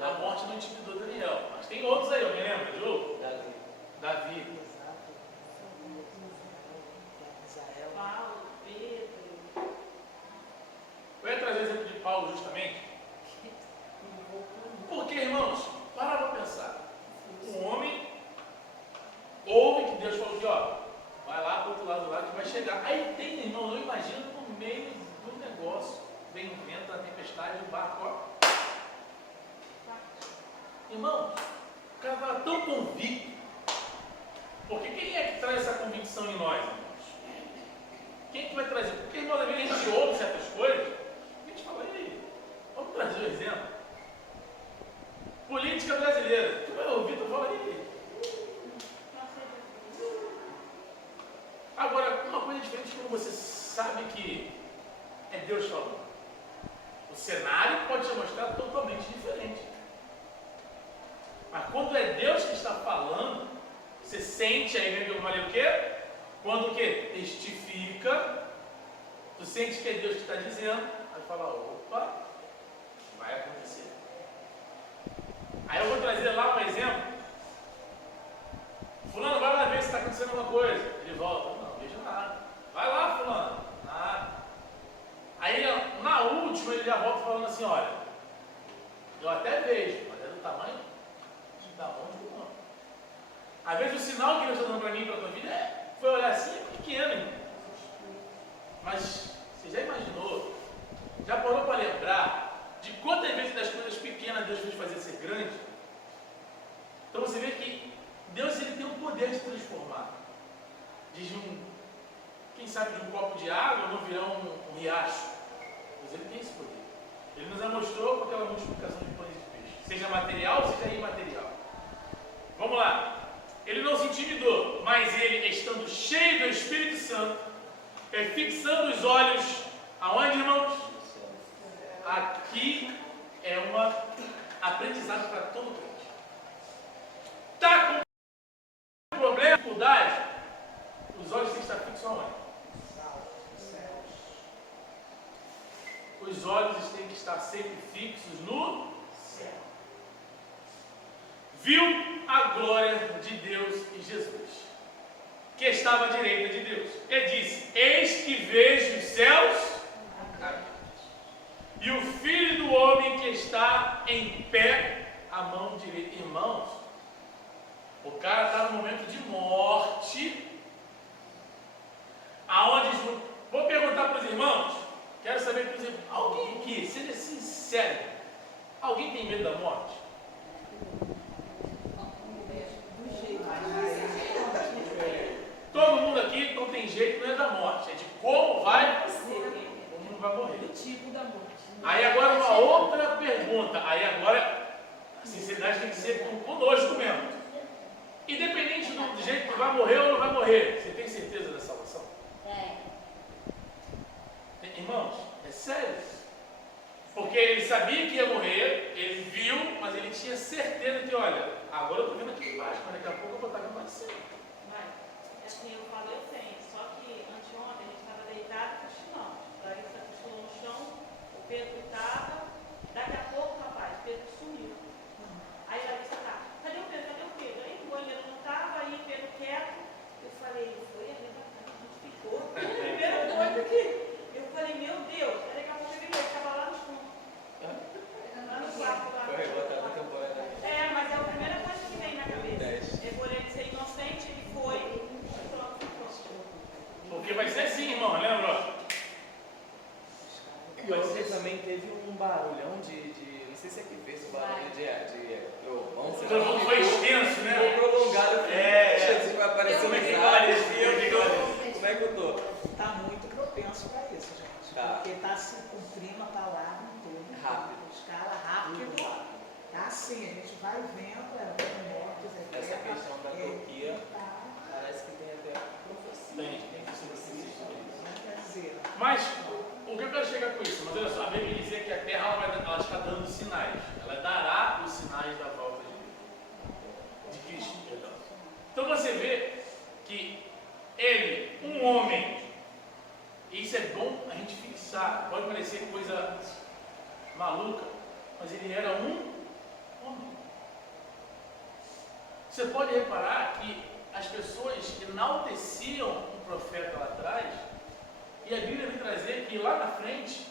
A morte não intimidou Daniel, mas tem outros aí, alguém lembra, Diogo? Davi. Paulo, Pedro. Eu ia trazer o exemplo de Paulo justamente. Porque, irmãos, para pra pensar. Um homem ouve que Deus falou que, ó, vai lá pro outro lado lá que vai chegar. Aí tem, irmão, eu imagino no meio do negócio, vem o vento, a tempestade, o barco, ó. Irmão, o cara estava tão convicto. Porque quem é que traz essa convicção em nós, irmãos? Quem é que vai trazer? Porque, irmão, às vezes a gente ouve certas coisas, a gente fala, e aí, vamos trazer um exemplo. Política brasileira. Tu vai ouvir, tu fala, e aí? Agora, uma coisa diferente quando você sabe que é Deus falando. O cenário pode te mostrar totalmente diferente. Mas quando é Deus que está falando, você sente aí mesmo que eu falei o quê? Quando o quê? Testifica, tu sente que é Deus que está dizendo, aí fala, opa, vai acontecer. Aí eu vou trazer lá um exemplo. Fulano, vai lá ver se está acontecendo alguma coisa. Ele volta, não vejo nada. Vai lá, fulano, nada. Aí na última ele já volta falando assim, olha, eu até vejo, mas é do tamanho da mão de um homem. Às vezes o sinal que Deus está dando para mim e para a tua vida foi olhar assim, é pequeno, irmão. Mas você já imaginou, já parou para lembrar de quantas vezes das coisas pequenas Deus fez fazer ser grande? Então você vê que Deus ele tem o poder de transformar. Diz quem sabe de um copo de água não virá um riacho. Mas ele tem esse poder. Ele nos mostrou com aquela multiplicação de pães e de peixe. Seja material, seja imaterial. Vamos lá. Ele não se intimidou, mas ele, estando cheio do Espírito Santo, fixando os olhos aonde, irmãos? Aqui é uma aprendizado para todo mundo. Está com problema, dificuldade, os olhos têm que estar fixos aonde? Os olhos têm que estar sempre fixos no céu. Viu a glória de Deus e Jesus, que estava à direita de Deus. Ele disse, eis que vejo os céus e o Filho do Homem que está em pé à mão direita. Irmãos, o cara está no momento de morte, aonde, vou perguntar para os irmãos, quero saber para os irmãos, alguém aqui, seja sincero, alguém tem medo da morte? Todo mundo aqui não tem jeito, não é da morte, é de como vai morrer. Do tipo da morte. Aí agora uma outra pergunta, aí agora a sinceridade tem que ser conosco mesmo. Independente do jeito que vai morrer ou não vai morrer, você tem certeza da salvação? Irmãos, é sério. Porque ele sabia que ia morrer, ele viu, mas ele tinha certeza que, olha, agora eu estou vendo aqui embaixo, mas daqui a pouco eu vou estar vendo mais cedo. Assim, eu falo, eu tenho, só que anteontem a gente estava deitado e cochilando. Daí você cochilou no chão, o Pedro estava, daqui a pouco, rapaz, o Pedro sumiu. Aí a Larissa tá, cadê o Pedro? Cadê o Pedro? Aí o goleiro não estava, aí o Pedro quieto. Eu falei, foi a verdade, a gente ficou. A primeira coisa que eu falei, meu Deus, aí daqui a pouco ele estava lá no fundo. Lá no quarto, lá. Mas é a primeira coisa que vem na cabeça. É por ele ser inocente, ele foi. Porque vai ser assim, irmão, lembra? Mas também teve um barulhão não sei se é que fez o barulho de trovão. O trovão foi extenso, né? Foi prolongado. Jesus vai aparecer Como é que no parecia? Como é que eu tô? Está muito propenso para isso, gente. Tá. Porque está se cumprindo a palavra em todo. Rápido. Escala rápido. Tá assim, a gente vai vendo, mortes, Essa questão da Turquia tá. parece que tem até profecia. Tem que ser. Quer dizer, Mas o que eu quero chegar com isso? Mas olha só, a Bíblia dizia que a terra ela está dando sinais. Ela dará os sinais da volta de Cristo. Perdão. Então você vê que ele, um homem, e isso é bom a gente fixar, pode parecer coisa maluca, mas ele era um homem. Você pode reparar que as pessoas enalteciam um profeta lá atrás, e a Bíblia vem trazer que lá na frente,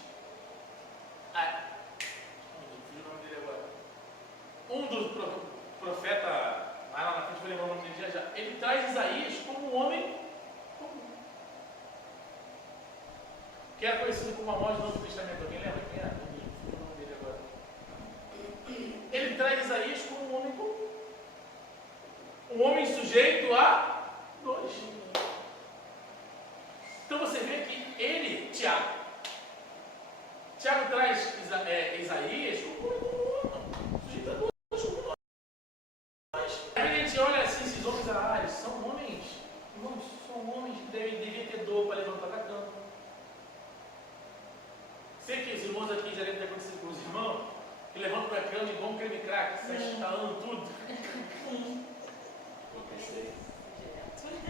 o nome dele agora, um dos profetas, lá na frente, vou lembrar o nome dele já, ele traz Isaías como um homem comum, que era conhecido como Amós do Novo Testamento. Alguém lembra quem era? O nome dele agora. Ele traz Isaías como um homem comum, um homem sujeito a dores. Então você vê que ele, Tiago traz Isaías como sujeito a dores, como nós. Aí a gente olha assim, esses homens, eles são homens, irmãos, são homens que deviam ter dor para levantar da cama. Sei que os irmãos aqui já devem ter acontecido com os irmãos, que levantam da cama igual um creme crack, se estalando tudo.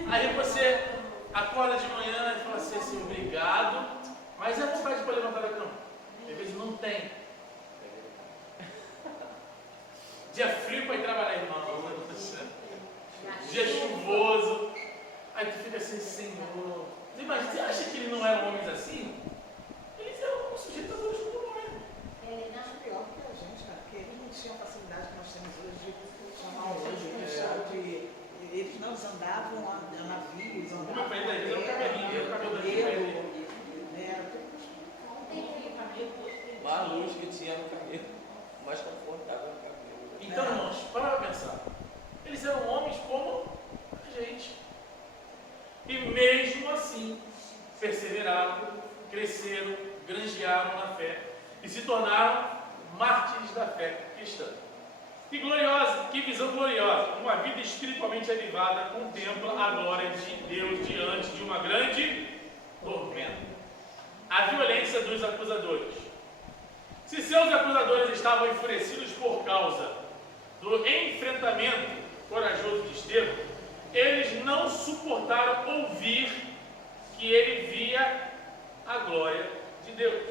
Aí você acorda de manhã e fala assim, obrigado, mas é vontade para levantar da cama. Às vezes não tem. Dia frio para ir trabalhar, irmão. Dia chuvoso. Aí tu fica assim, Senhor. Mas você acha que eles não eram homens assim? Eles eram sujeitadores como nós. pior que a gente, cara, porque eles não tinham a facilidade que nós temos hoje de chamar hoje, eles não andavam a navios, andavam Como eu falei, cabelinho, a luz que tinha no camelo, mais confortável no camelo. Então, irmãos, para pensar. Eles eram homens como a gente. E mesmo assim, perseveraram, cresceram, granjearam na fé e se tornaram mártires da fé cristã. Que gloriosa, que visão gloriosa! Uma vida espiritualmente avivada contempla a glória de Deus diante de uma grande tormenta. A violência dos acusadores. Se seus acusadores estavam enfurecidos por causa do enfrentamento corajoso de Estevão, eles não suportaram ouvir que ele via a glória de Deus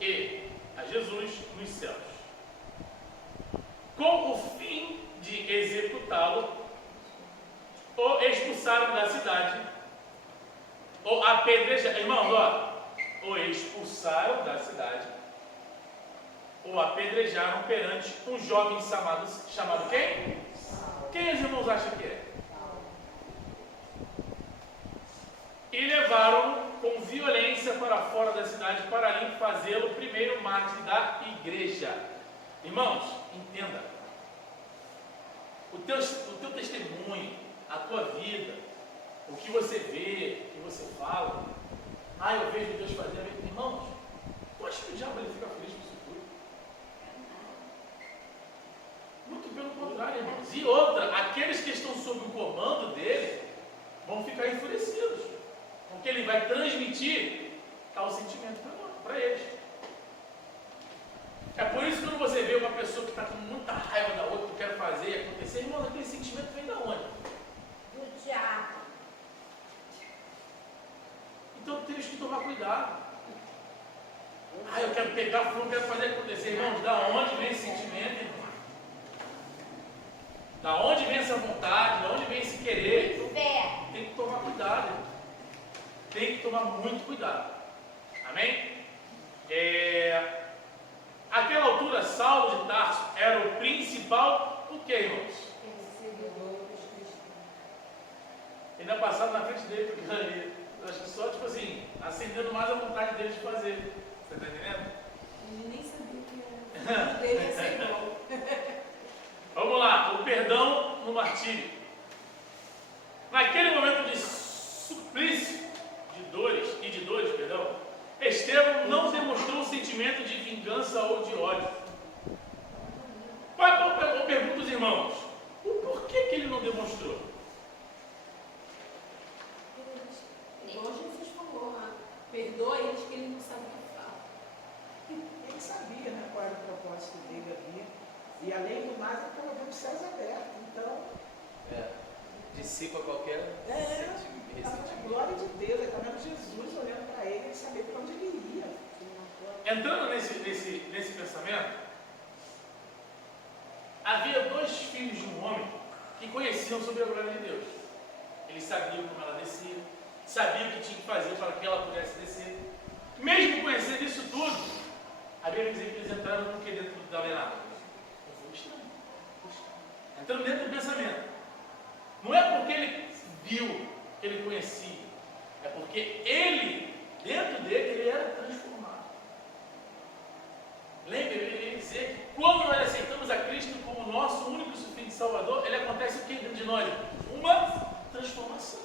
e a Jesus nos céus. Com o fim de executá-lo, ou expulsaram da cidade, ou apedrejaram, irmãos, ou expulsaram da cidade, ou apedrejaram perante um jovem chamado quem? Quem os irmãos acham que é? E levaram-no com violência para fora da cidade para ali fazê-lo primeiro mártir da igreja. Irmãos, entenda, o teu testemunho, a tua vida, o que você vê, o que você fala, eu vejo Deus fazendo, irmãos, tu acha que o diabo ele fica feliz com isso tudo? Muito pelo contrário, irmãos. E outra, aqueles que estão sob o comando dele vão ficar enfurecidos, porque ele vai transmitir tal sentimento para eles. É por isso que quando você vê uma pessoa que está com muita raiva da outra, que quer fazer e acontecer, irmão, aquele sentimento vem da onde? Do diabo. Então temos que tomar cuidado. Eu quero pegar fogo, quero fazer acontecer. Irmãos, da onde vem esse sentimento, irmão? Da onde vem essa vontade? Da onde vem esse querer? Fé. Tem que tomar cuidado. Tem que tomar muito cuidado. Amém? Àquela altura, Saulo de Tarso era o principal, o que, irmãos? Ele ainda passava na frente dele, porque ali, eu acho que só, acendendo mais a vontade dele de fazer. Você está entendendo? Ele nem sabia que era. Ele ia ser igual. Vamos lá, o perdão no martírio. Naquele momento de suplício, de dores, perdão, Estevão não demonstrou um sentimento de vingança ou de ódio. Eu pergunto aos irmãos, o porquê que ele não demonstrou? Igual Jesus falou, perdoa eles que ele não sabe o que fala. Ele sabia, né, qual era o propósito dele ali. E além do mais, ele estava vendo os céus abertos. Então, Dissipa qualquer estava na glória de Deus. Ele estava vendo Jesus olhando para ele, ele sabia para onde ele ia. Entrando nesse pensamento, havia dois filhos de um homem que conheciam sobre a glória de Deus. Eles sabiam como ela descia, sabiam o que tinha que fazer para que ela pudesse descer. Mesmo conhecendo isso tudo, a Bíblia diz que eles entraram no que dentro da lenada? Um fogo estranho. Entrando dentro do pensamento. Não é porque ele viu, que ele conhecia, é porque ele, dentro dele, ele era transformado. Lembre, ele ia dizer que quando nós aceitamos a Cristo como nosso único e suficiente Salvador, ele acontece o que dentro de nós? Uma transformação.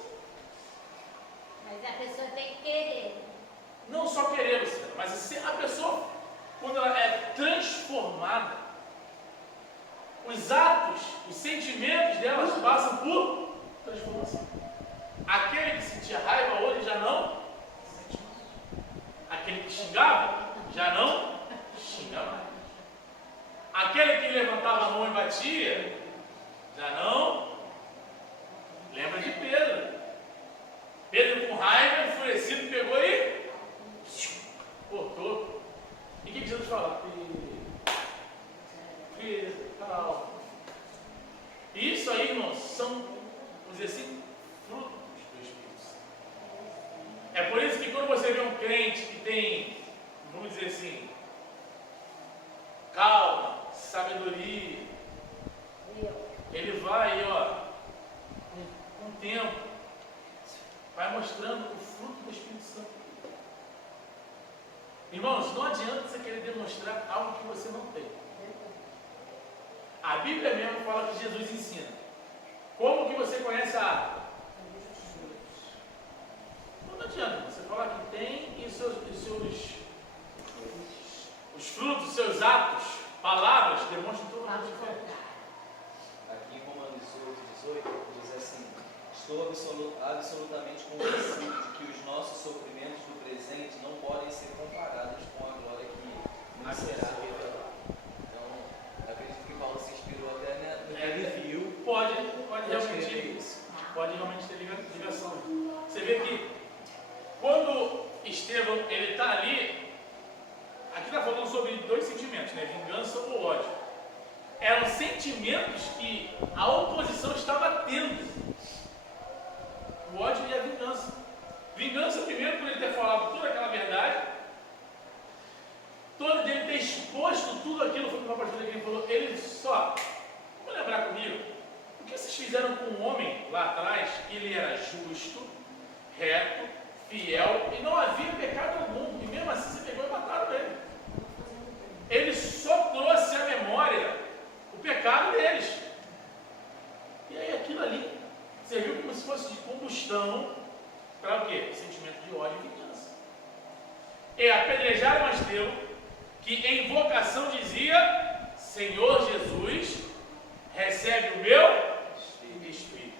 Mas a pessoa tem que querer. Não só querer, Luciana, mas se a pessoa, quando ela é transformada, os atos, os sentimentos delas passam por transformação. Aquele que sentia raiva hoje já não sente mais. Aquele que xingava já não xinga mais. Aquele que levantava a mão e batia já não lembra de Pedro. Pedro com raiva, enfurecido, pegou e cortou. E o que Jesus fala? Pedro, calma. Isso aí, irmãos, são, vamos dizer assim, frutos do Espírito Santo. É por isso que quando você vê um crente que tem, vamos dizer assim, calma, sabedoria, ele vai, com o tempo, vai mostrando o fruto do Espírito Santo. Irmãos, não adianta você querer demonstrar algo que você não tem. A Bíblia mesmo fala que Jesus ensina. Como que você conhece a árvore? Não adianta você falar que tem e os frutos, seus atos, palavras, demonstram totalmente diferente. Aqui em Romanos 18, diz assim: estou absolutamente convencido de que os nossos sofrimentos do presente não podem ser comparados com a glória que nos será revelada. Então, acredito que Paulo se inspirou até no que ele viu. Pode realmente ter ligação. Você vê que quando Estevão ele está ali, aqui está falando sobre dois sentimentos, né? Vingança ou ódio. Eram sentimentos que a oposição estava tendo. O ódio e a vingança. Vingança, primeiro, por ele ter falado toda aquela verdade, todo ele ter exposto tudo aquilo, foi como a pastora que ele falou, ele só, vamos lembrar comigo, o que vocês fizeram com um homem lá atrás, que ele era justo, reto, fiel, e não havia pecado algum, e mesmo assim você pegou e mataram ele. Ele só trouxe à memória o pecado deles. E aí aquilo ali serviu como se fosse de combustão para o quê? O sentimento de ódio e vingança. E apedrejaram Estevão, que em invocação dizia: Senhor Jesus, recebe o meu espírito.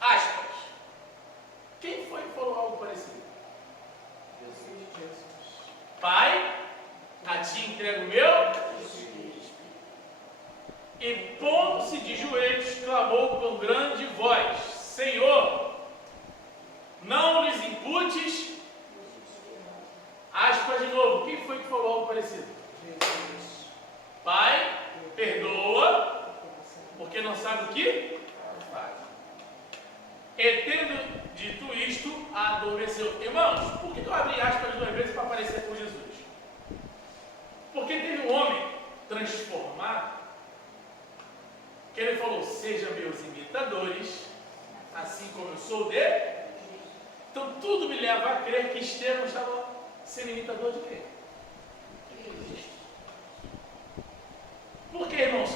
Aspas. Quem foi que falou algo parecido? Jesus. Pai, a ti entrego o meu espírito. E pondo-se de joelhos, clamou com grande voz: Senhor, não lhes imputes. Aspas de novo. Quem foi que falou algo parecido? Jesus. Pai, perdoa, porque não sabe o que faz. E tendo dito isto, adormeceu. Irmãos, por que eu abri aspas 2 vezes para aparecer com Jesus? Porque teve um homem transformado, que ele falou: sejam meus imitadores, assim como eu sou dele. Então tudo me leva a crer que Estevão estava Sendo imitador de quem? Por que, irmãos?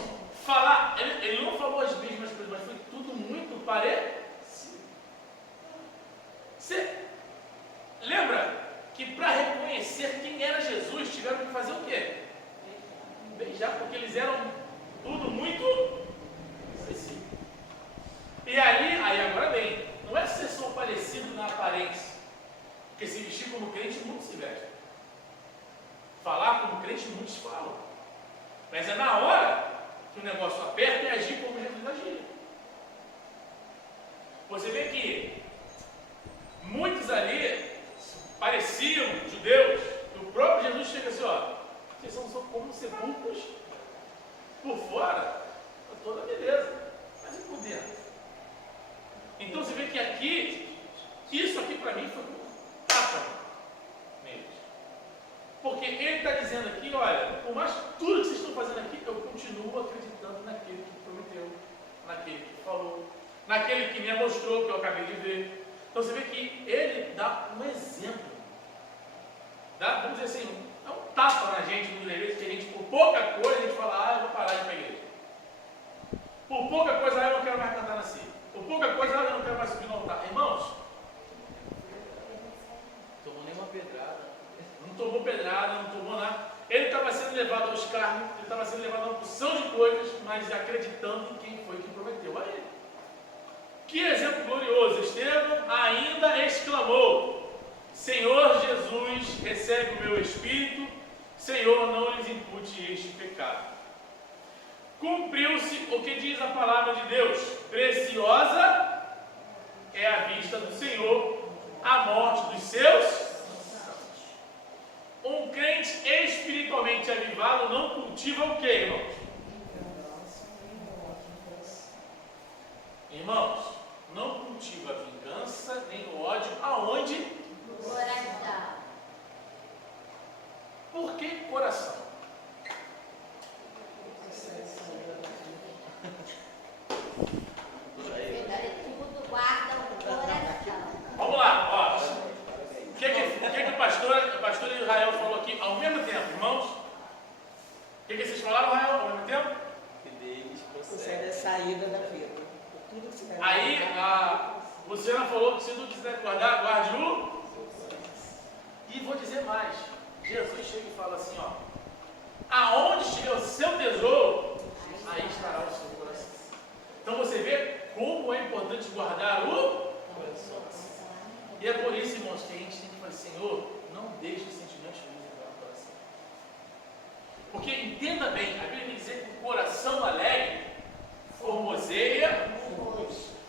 Falar, ele não falou as mesmas coisas, mas foi tudo muito parecido. Você lembra que para reconhecer quem era Jesus, tiveram que fazer o quê? Beijar, porque eles eram tudo muito parecido. E aí agora bem, não é ser só parecido na aparência, porque se vestir como crente, muitos se vestem. Falar como crente, muitos falam. Mas é na hora que o negócio aperta e agir como Jesus agia. Você vê que muitos ali pareciam judeus, e o próprio Jesus chega assim, ó, vocês são só como sepulcros, por fora, toda beleza, mas e por dentro? Então você vê que aqui, isso aqui para mim foi um tapa mesmo. Porque ele está dizendo aqui, olha, por mais tudo que vocês estão fazendo aqui, eu continuo acreditando naquele que prometeu, naquele que falou, naquele que me mostrou, que eu acabei de ver. Então você vê que ele dá um exemplo. Dá, vamos dizer assim, dá um tapa na gente, nos igrejas, que a gente, por pouca coisa, a gente fala, eu vou parar de ir para a igreja. Por pouca coisa, eu não quero mais cantar na ceia. Por pouca coisa, eu não quero mais subir no altar. Irmãos, Tomou nenhuma pedrada. não tomou pedrada, não tomou nada. Ele estava sendo levado ao escárnio, ele estava sendo levado a uma porção de coisas, mas acreditando em quem foi que prometeu a ele. Que exemplo glorioso! Estevão ainda exclamou: Senhor Jesus, recebe o meu espírito, Senhor, não lhes impute este pecado. Cumpriu-se o que diz a palavra de Deus: preciosa é a vista do Senhor, a morte dos seus santos. Um crente espiritualmente avivado não cultiva o que, irmãos? Irmãos, não cultiva a vingança nem o ódio. Aonde? Coração. Por que coração? Tudo guarda o coração. Vamos lá, ó. O que o pastor Israel falou aqui ao mesmo tempo, irmãos? O que vocês falaram, Israel, ao mesmo tempo? Que deles Você procede. é saída da vida. Tudo que você Aí a Luciana falou que se não quiser guardar, guarde o. E vou dizer mais. Jesus chega e fala assim, ó. Aonde estiver o seu tesouro, aí estará o seu coração. Então você vê como é importante guardar o coração. E é por isso, irmãos, que a gente tem que falar, Senhor, não deixe os sentimentos ruins entrar no coração. Porque entenda bem, a Bíblia diz que o coração alegre formoseia.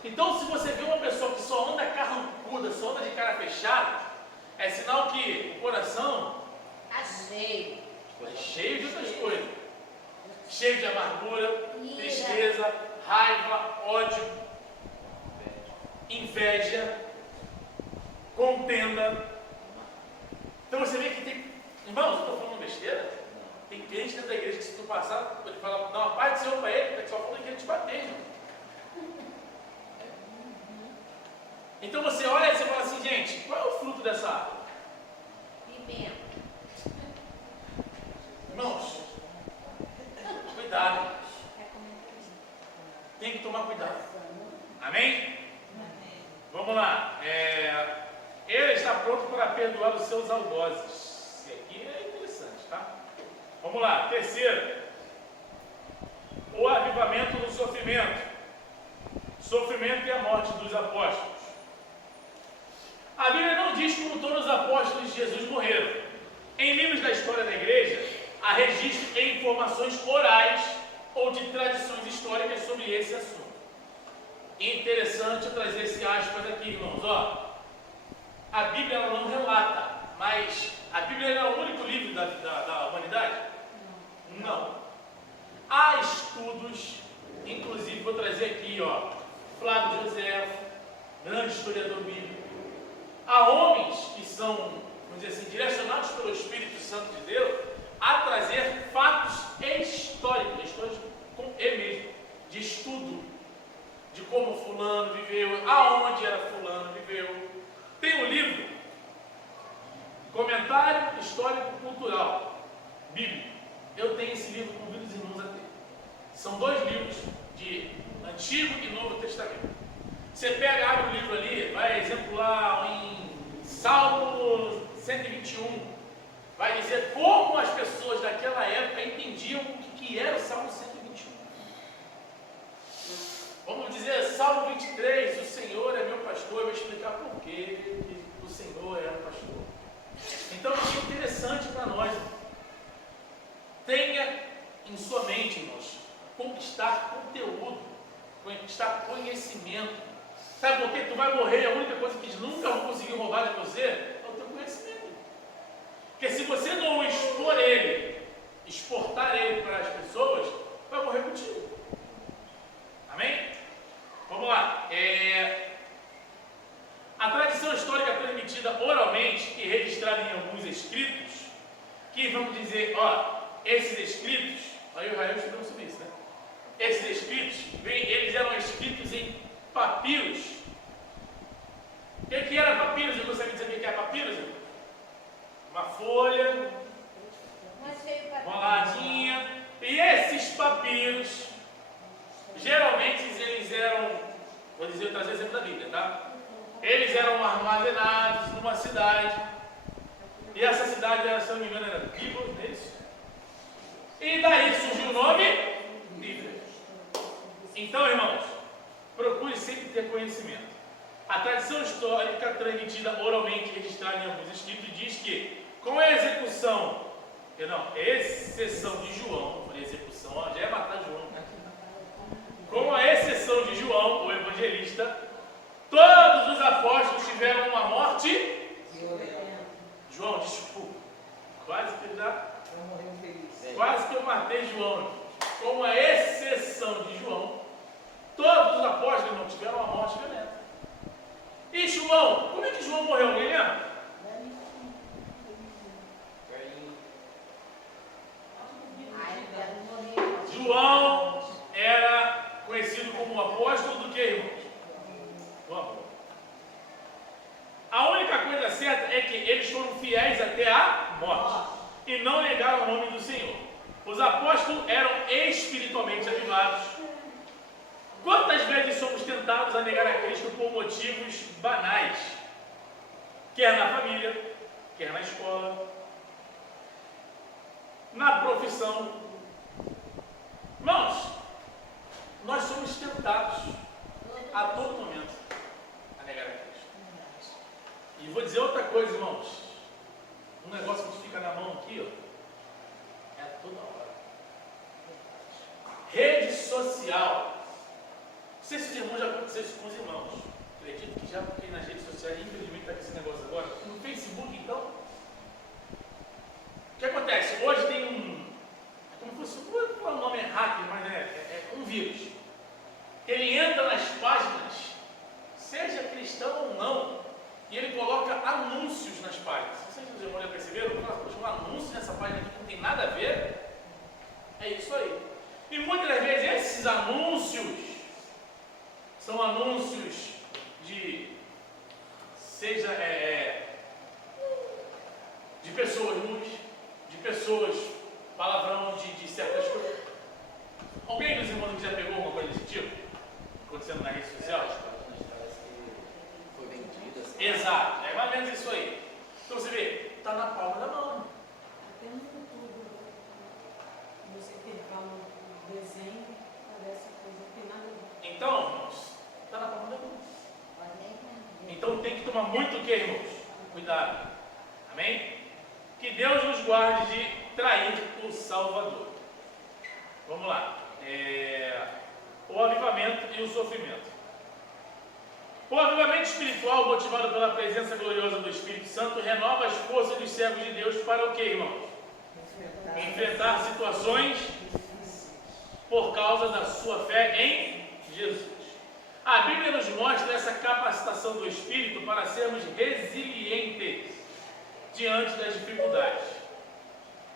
Então, se você vê uma pessoa que só anda carrancuda, só anda de cara fechada, é sinal que o coração Está cheio. é cheio de outras coisas. Cheio de amargura, Ira. tristeza, raiva, ódio, inveja, contenda. Então você vê que tem. Irmãos, eu estou falando besteira? Tem crente dentro da igreja que se tu passar, ele fala, dá uma paz do Senhor para ele, é que só falando que ele te bater, irmão. Então você olha e você fala assim, gente, qual é o fruto dessa árvore? Pimenta. Irmãos, cuidado. Tem que tomar cuidado. Amém? Vamos lá. Ele está pronto para perdoar os seus algozes. Isso aqui é interessante, tá? Vamos lá. Terceiro. O avivamento do sofrimento. Sofrimento e a morte dos apóstolos. A Bíblia não diz como todos os apóstolos de Jesus morreram. Em livros da história da igreja, há registro em informações orais ou de tradições históricas sobre esse assunto. Interessante eu trazer esse aspas aqui, irmãos. Ó, a Bíblia ela não relata, mas a Bíblia é o único livro da humanidade? Não. Há estudos, inclusive vou trazer aqui, ó, Flávio José, grande historiador bíblico. Há homens que são, vamos dizer assim, direcionados pelo Espírito Santo de Deus a trazer fatos históricos, histórias com ele mesmo, de estudo, de como fulano viveu, aonde era fulano viveu. Tem um livro, Comentário cultural bíblico, eu tenho esse livro, convido os irmãos a ter. São 2 livros de Antigo e Novo Testamento. Você pega, abre o livro ali, vai exemplar em Salmo 121, vai dizer como as pessoas daquela época entendiam o que era o Salmo 121. Vamos dizer, Salmo 23, o Senhor é meu pastor, eu vou explicar por que o Senhor é o pastor. Então, isso é interessante para nós. Tenha em sua mente, irmãos, conquistar conteúdo, conquistar conhecimento. Sabe por que tu vai morrer? A única coisa que eles nunca vão conseguir roubar de você é o teu conhecimento. Porque se você não expor ele, exportar ele para as pessoas, vai morrer contigo. Amém? Vamos lá. A tradição histórica transmitida oralmente e registrada em alguns escritos, que vamos dizer, esses escritos, aí o Israel estudou sobre isso, né? Esses escritos, eles eram escritos em papiros. O que era papiros? Eu gostaria de dizer o que é papiros? Uma folha, uma ladinha. E esses papiros, geralmente eles eram, vou trazer exemplo da Bíblia, tá? Eles eram armazenados numa cidade. E essa cidade, se eu não me engano, era Bíblia, não é isso? E daí surgiu o nome Bíblia. Então, irmãos, procure sempre ter conhecimento. A tradição histórica transmitida oralmente e registrada em alguns escritos diz que, com a exceção de João, falei execução, já é matar João, né? Com a exceção de João, o evangelista, todos os apóstolos tiveram uma morte. João, desculpa, quase que eu matei João. Com a exceção de João, todos os apóstolos não tiveram uma morte violenta. E João, como é que João morreu? Alguém lembra? João era conhecido como o apóstolo do que, irmãos? Do amor. A única coisa certa é que eles foram fiéis até a morte e não negaram o nome do Senhor. Os apóstolos eram espiritualmente avivados. Quantas vezes somos tentados a negar a Cristo por motivos banais? Quer na família, quer na escola, na profissão. Irmãos, nós somos tentados a todo momento a negar a Cristo. E vou dizer outra coisa, irmãos. Um negócio que fica na mão aqui, é toda hora. Rede social. Não sei se os irmãos já aconteceu isso com os irmãos. Acredito que já, porque nas redes sociais, infelizmente, está com esse negócio agora. No Facebook, então. O que acontece? Hoje tem como fosse, vou falar o nome é hacker, mas é um vírus. Ele entra nas páginas, seja cristão ou não, e ele coloca anúncios nas páginas. Não sei se os irmãos já perceberam, um anúncio nessa página aqui que não tem nada a ver. É isso aí. E muitas das vezes esses anúncios são anúncios de de pessoas nuas, de pessoas palavrão, de certas coisas. Alguém dos irmãos que já pegou alguma coisa desse tipo? Acontecendo na rede social? Parece que foi vendida. Assim. Exato, é mais ou menos isso aí. Então você vê, está na palma da mão. Até no YouTube, você clicar no desenho, parece coisa que tem nada a ver. Então, irmãos, está na palma da mão. Então tem que tomar muito o que, irmãos? Cuidado. Amém? Que Deus nos guarde de trair o Salvador. Vamos lá. O avivamento e o sofrimento. O avivamento espiritual, motivado pela presença gloriosa do Espírito Santo, renova as forças dos servos de Deus para o que, irmãos? Enfrentar situações por causa da sua fé em Jesus. A Bíblia nos mostra essa capacitação do Espírito para sermos resilientes diante das dificuldades.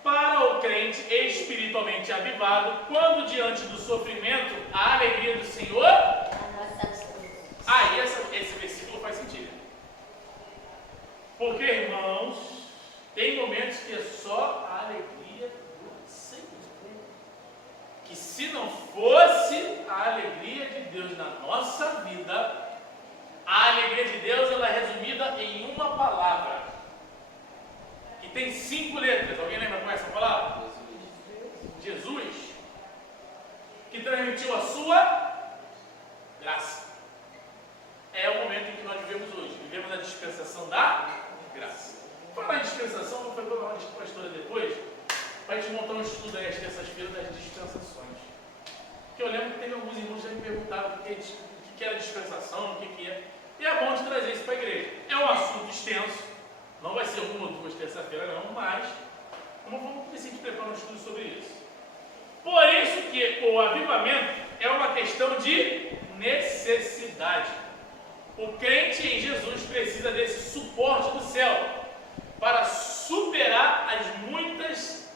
Para o crente espiritualmente avivado, quando diante do sofrimento, a alegria do Senhor... Aí esse versículo faz sentido. Porque, irmãos, Tem momentos que é só a alegria do Senhor. Que se não fosse a alegria de Deus na nossa vida, a alegria de Deus ela é resumida em uma palavra, que tem 5 letras. Alguém lembra qual é essa palavra? Jesus, que transmitiu a sua graça. É o momento em que nós vivemos hoje. Vivemos a dispensação da graça. Falar em dispensação, não foi falar com a pastora depois, para a gente montar um estudo aí às terças-feiras das dispensações. Que eu lembro que teve alguns irmãos que já me perguntaram o que era dispensação, o que é. E é bom de trazer isso para a igreja. É um assunto extenso, não vai ser uma ou duas terça-feira não, mas vamos ver se a gente prepara um estudo sobre isso. Por isso que o avivamento é uma questão de necessidade. O crente em Jesus precisa desse suporte do céu para superar as muitas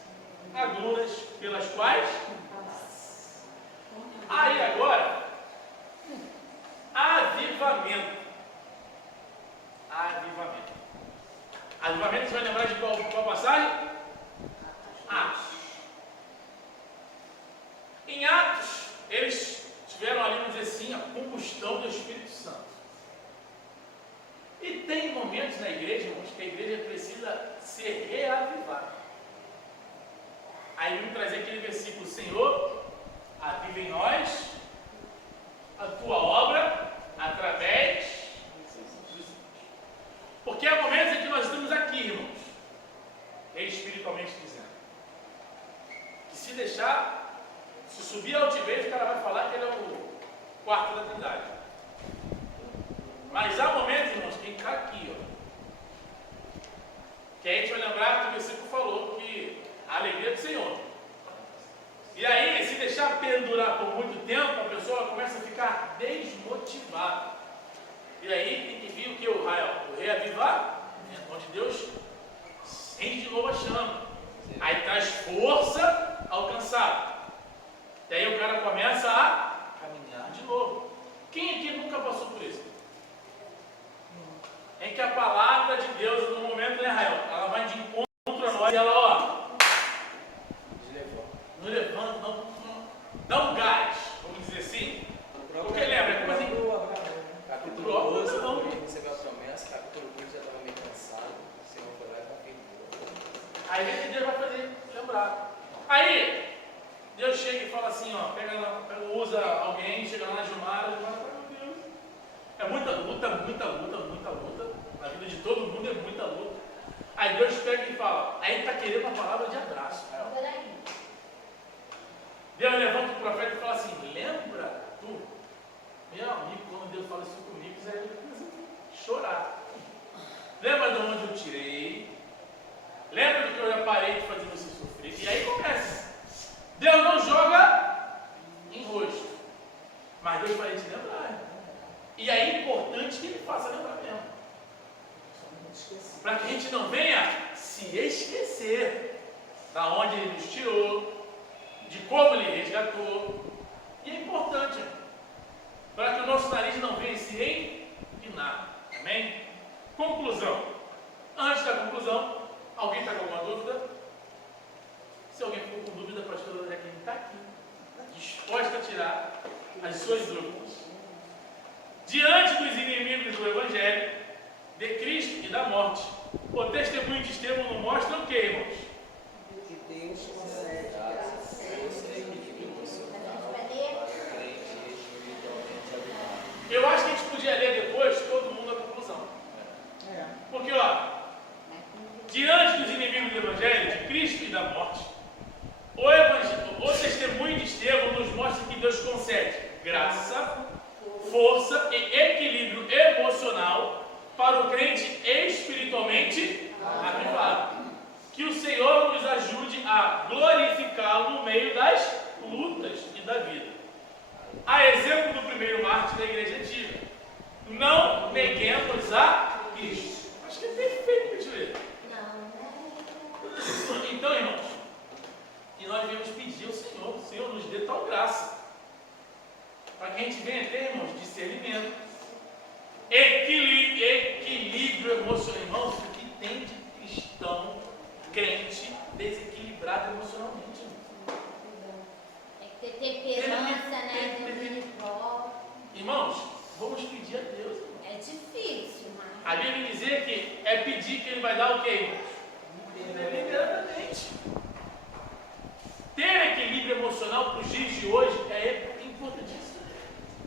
agruras pelas quais. Aí agora, avivamento. Avivamento, você vai lembrar de qual passagem? Atos. Em Atos, eles tiveram ali, vamos dizer assim, a combustão do Espírito Santo. E tem momentos na igreja, irmãos, que a igreja precisa ser reavivada. Aí vamos trazer aquele versículo: Senhor, aviva em nós a tua obra através dos irmãos. Porque há momentos em que nós estamos aqui, irmãos, espiritualmente dizendo, que se deixar, se subir ao altivez, o cara vai falar que ele é o quarto da Trindade. Mas há momentos, irmãos, que está aqui, ó, que a gente vai lembrar que o versículo falou que a alegria do Senhor. E aí, se deixar perdurar por muito tempo, a pessoa começa a ficar desmotivada. E aí tem que vir o que? O reavivar, onde Deus acende de novo a chama. Aí traz força ao cansado. E aí o cara começa a caminhar de novo. Quem aqui nunca passou por isso? Em que a palavra de Deus, no momento, né, Rael, ela vai de encontro a nós e ela, ó, não levanta, não dá um gás, vamos dizer assim. Porque lembra, é como assim? Capítulo 12, quando ele recebeu a promessa, capítulo 15 já estava meio cansado, o Senhor foi lá e confirmou. Aí Deus vai fazer lembrar. Aí, Deus chega e fala assim, ó, usa alguém, chega lá na Gilmara, meu Deus. É muita luta. Na vida de todo mundo é muita luta. Aí Deus pega e fala, aí ele está querendo uma palavra de abraço. Deus levanta o profeta e fala assim, lembra tu, meu amigo, quando Deus fala isso comigo, Zé, ele precisa chorar. Lembra de onde eu tirei? Lembra do que eu já parei de fazer você sofrer? E aí começa. Deus não joga em rosto, mas Deus vai te lembrar. E aí é importante que ele faça lembrar mesmo. Para que a gente não venha se esquecer da onde ele nos tirou, de como ele resgatou. E é importante para que o nosso nariz não venha se empinar. Amém? Conclusão. Antes da conclusão, alguém está com alguma dúvida? Se alguém ficou com dúvida, a pastora Jaqueline está aqui, disposta a tirar as suas dúvidas. Diante dos inimigos do Evangelho, de Cristo e da morte, o testemunho de Estevão não mostra o que, irmãos? Que Deus concede graça. Eu acho que a gente podia ler depois, todo mundo, a conclusão. Porque, ó, diante dos inimigos do Evangelho, de Cristo e da morte, o testemunho de Estevão nos mostra que Deus concede graça, força e equilíbrio emocional para o crente espiritualmente avivado. Que o Senhor nos ajude a glorificá-lo no meio das lutas e da vida. A exemplo do primeiro mártir da igreja antiga. Não neguemos a Cristo. Acho que é perfeito para gente ler. Então, irmãos, e nós devemos pedir ao Senhor, o Senhor nos dê tal graça, para que a gente venha ter, irmãos, discernimento, equilíbrio emocional. Irmãos, o que tem de cristão dizer que é pedir que ele vai dar o quê, irmãos? Deliberadamente. Ter equilíbrio emocional para os dias de hoje é importantíssimo.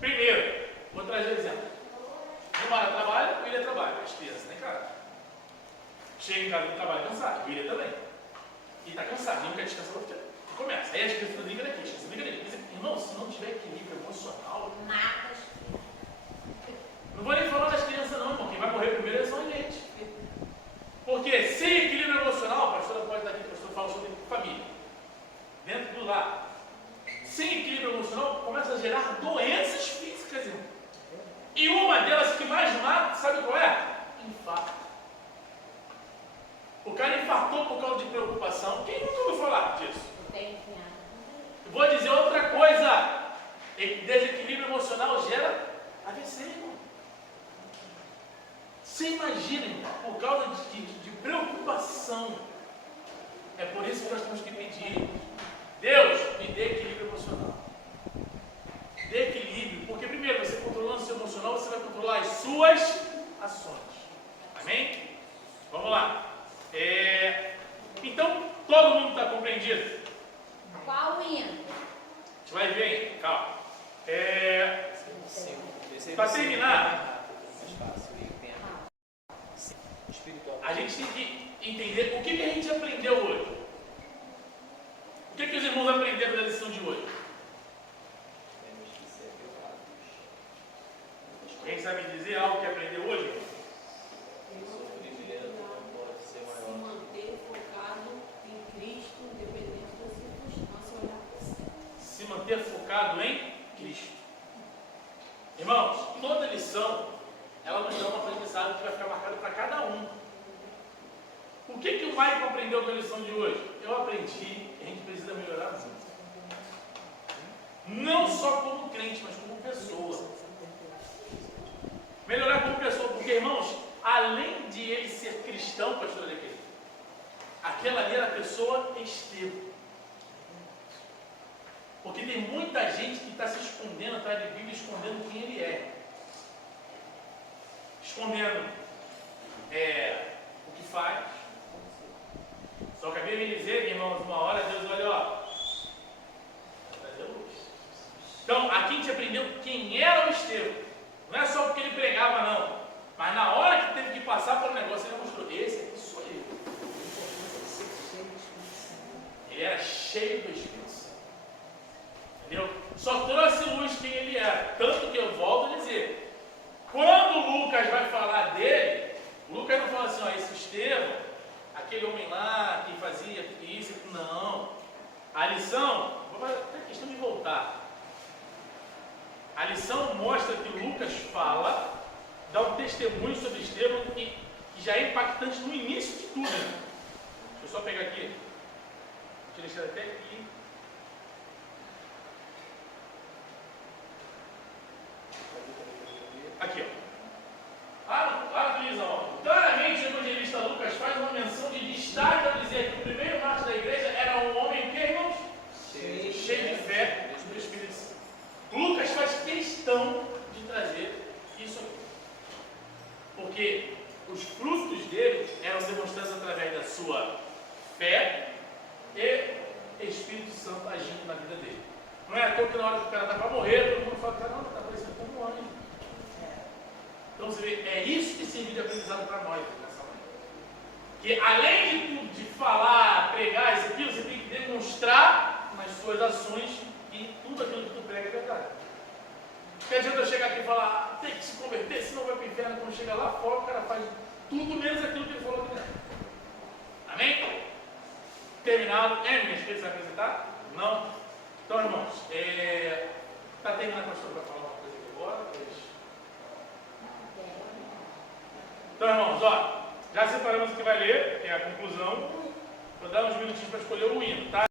Primeiro, vou trazer um exemplo. Gilmar trabalha, o William trabalha, as crianças estão em casa. Chega em casa do trabalho cansado, o William também. E está cansado, não quer descansar no tempo. Começa. Aí as crianças ligam daqui, as crianças ligam daqui. Irmão, se não tiver equilíbrio emocional, Matas. não vou nem falar das crianças não, irmão. Quem vai morrer primeiro são a gente. Porque sem equilíbrio emocional, a pastora pode estar aqui, a pastora fala sobre família. Dentro do lar. Sem equilíbrio emocional, começa a gerar doenças físicas, irmão. E uma delas que mais mata, sabe qual é? Infarto. O cara infartou por causa de preocupação. Quem nunca ouviu falar disso? Não tem nada. Vou dizer outra coisa. Desequilíbrio emocional gera AVC, irmão. Você imagina, irmão, por causa de preocupação. É por isso que nós temos que pedir: Deus, me dê equilíbrio emocional. Dê equilíbrio. Porque primeiro, você controlando o seu emocional, você vai controlar as suas ações. Amém? Vamos lá. Então, todo mundo está compreendido? Qual hino? A gente vai ver, calma. Para terminar, a gente tem que entender o que a gente aprendeu hoje. O que os irmãos aprenderam da lição de hoje? Quem sabe dizer algo que aprendeu hoje? Se manter focado em Cristo, independente das circunstâncias, olhar para o céu. Se manter focado em Cristo. Irmãos, toda lição, ela nos dá uma aprendizado que vai ficar marcada para cada um. O que o Michael aprendeu com a lição de hoje? Eu aprendi que a gente precisa melhorar muito. Não só como crente, mas como pessoa. Melhorar como pessoa, porque, irmãos, além de ele ser cristão, pastor Alequim, aquela ali era a pessoa Estevão. Porque tem muita gente que está se escondendo atrás de Bíblia, escondendo quem ele é. Escondendo o que faz. Só que a Bíblia me dizer, irmãos, uma hora Deus olha, ó, vai trazer luz. Então, aqui a gente aprendeu quem era o Estevão. Não é só porque ele pregava, não. Mas na hora que teve que passar por um negócio, ele mostrou: esse aqui sou eu. Ele era cheio do Espírito Santo. Entendeu? Só trouxe luz quem ele era. Tanto que eu volto a dizer: quando Lucas vai falar dele, Lucas não fala assim, ó, esse Estevão, aquele homem lá que fazia isso, não. A lição, é questão de voltar. A lição mostra que Lucas fala, dá um testemunho sobre Estevão que já é impactante no início de tudo. Deixa eu só pegar aqui. Deixa eu deixar até aqui. Aqui, ó. Lá no Lisão, claramente o evangelista Lucas faz uma menção de destaque a dizer que o primeiro mártir da igreja era um homem que, irmãos? Cheio de fé do Espírito Santo. Lucas faz questão de trazer isso aqui. Porque os frutos dele eram demonstrados através da sua fé e Espírito Santo agindo na vida dele. Não é à toa que na hora que o cara está para morrer, todo mundo fala: caramba, está parecendo como um anjo. Então você vê, é isso que serviu de aprendizado para nós nessa manhã. Que além de tudo, de falar, pregar, isso aqui, você tem que demonstrar nas suas ações que tudo aquilo que tu prega é verdade. Porque adianta eu chegar aqui e falar: tem que se converter, senão vai para o inferno. Quando chega lá fora, o cara faz tudo menos aquilo que ele falou aqui dentro. Amém? Terminado. Minha esposa vai apresentar? Não? Então, irmãos, está terminando, pastor, para falar uma coisa aqui agora? Então, irmãos, ó, já separamos o que vai ler, que é a conclusão. Vou dar uns minutinhos para escolher o hino, tá?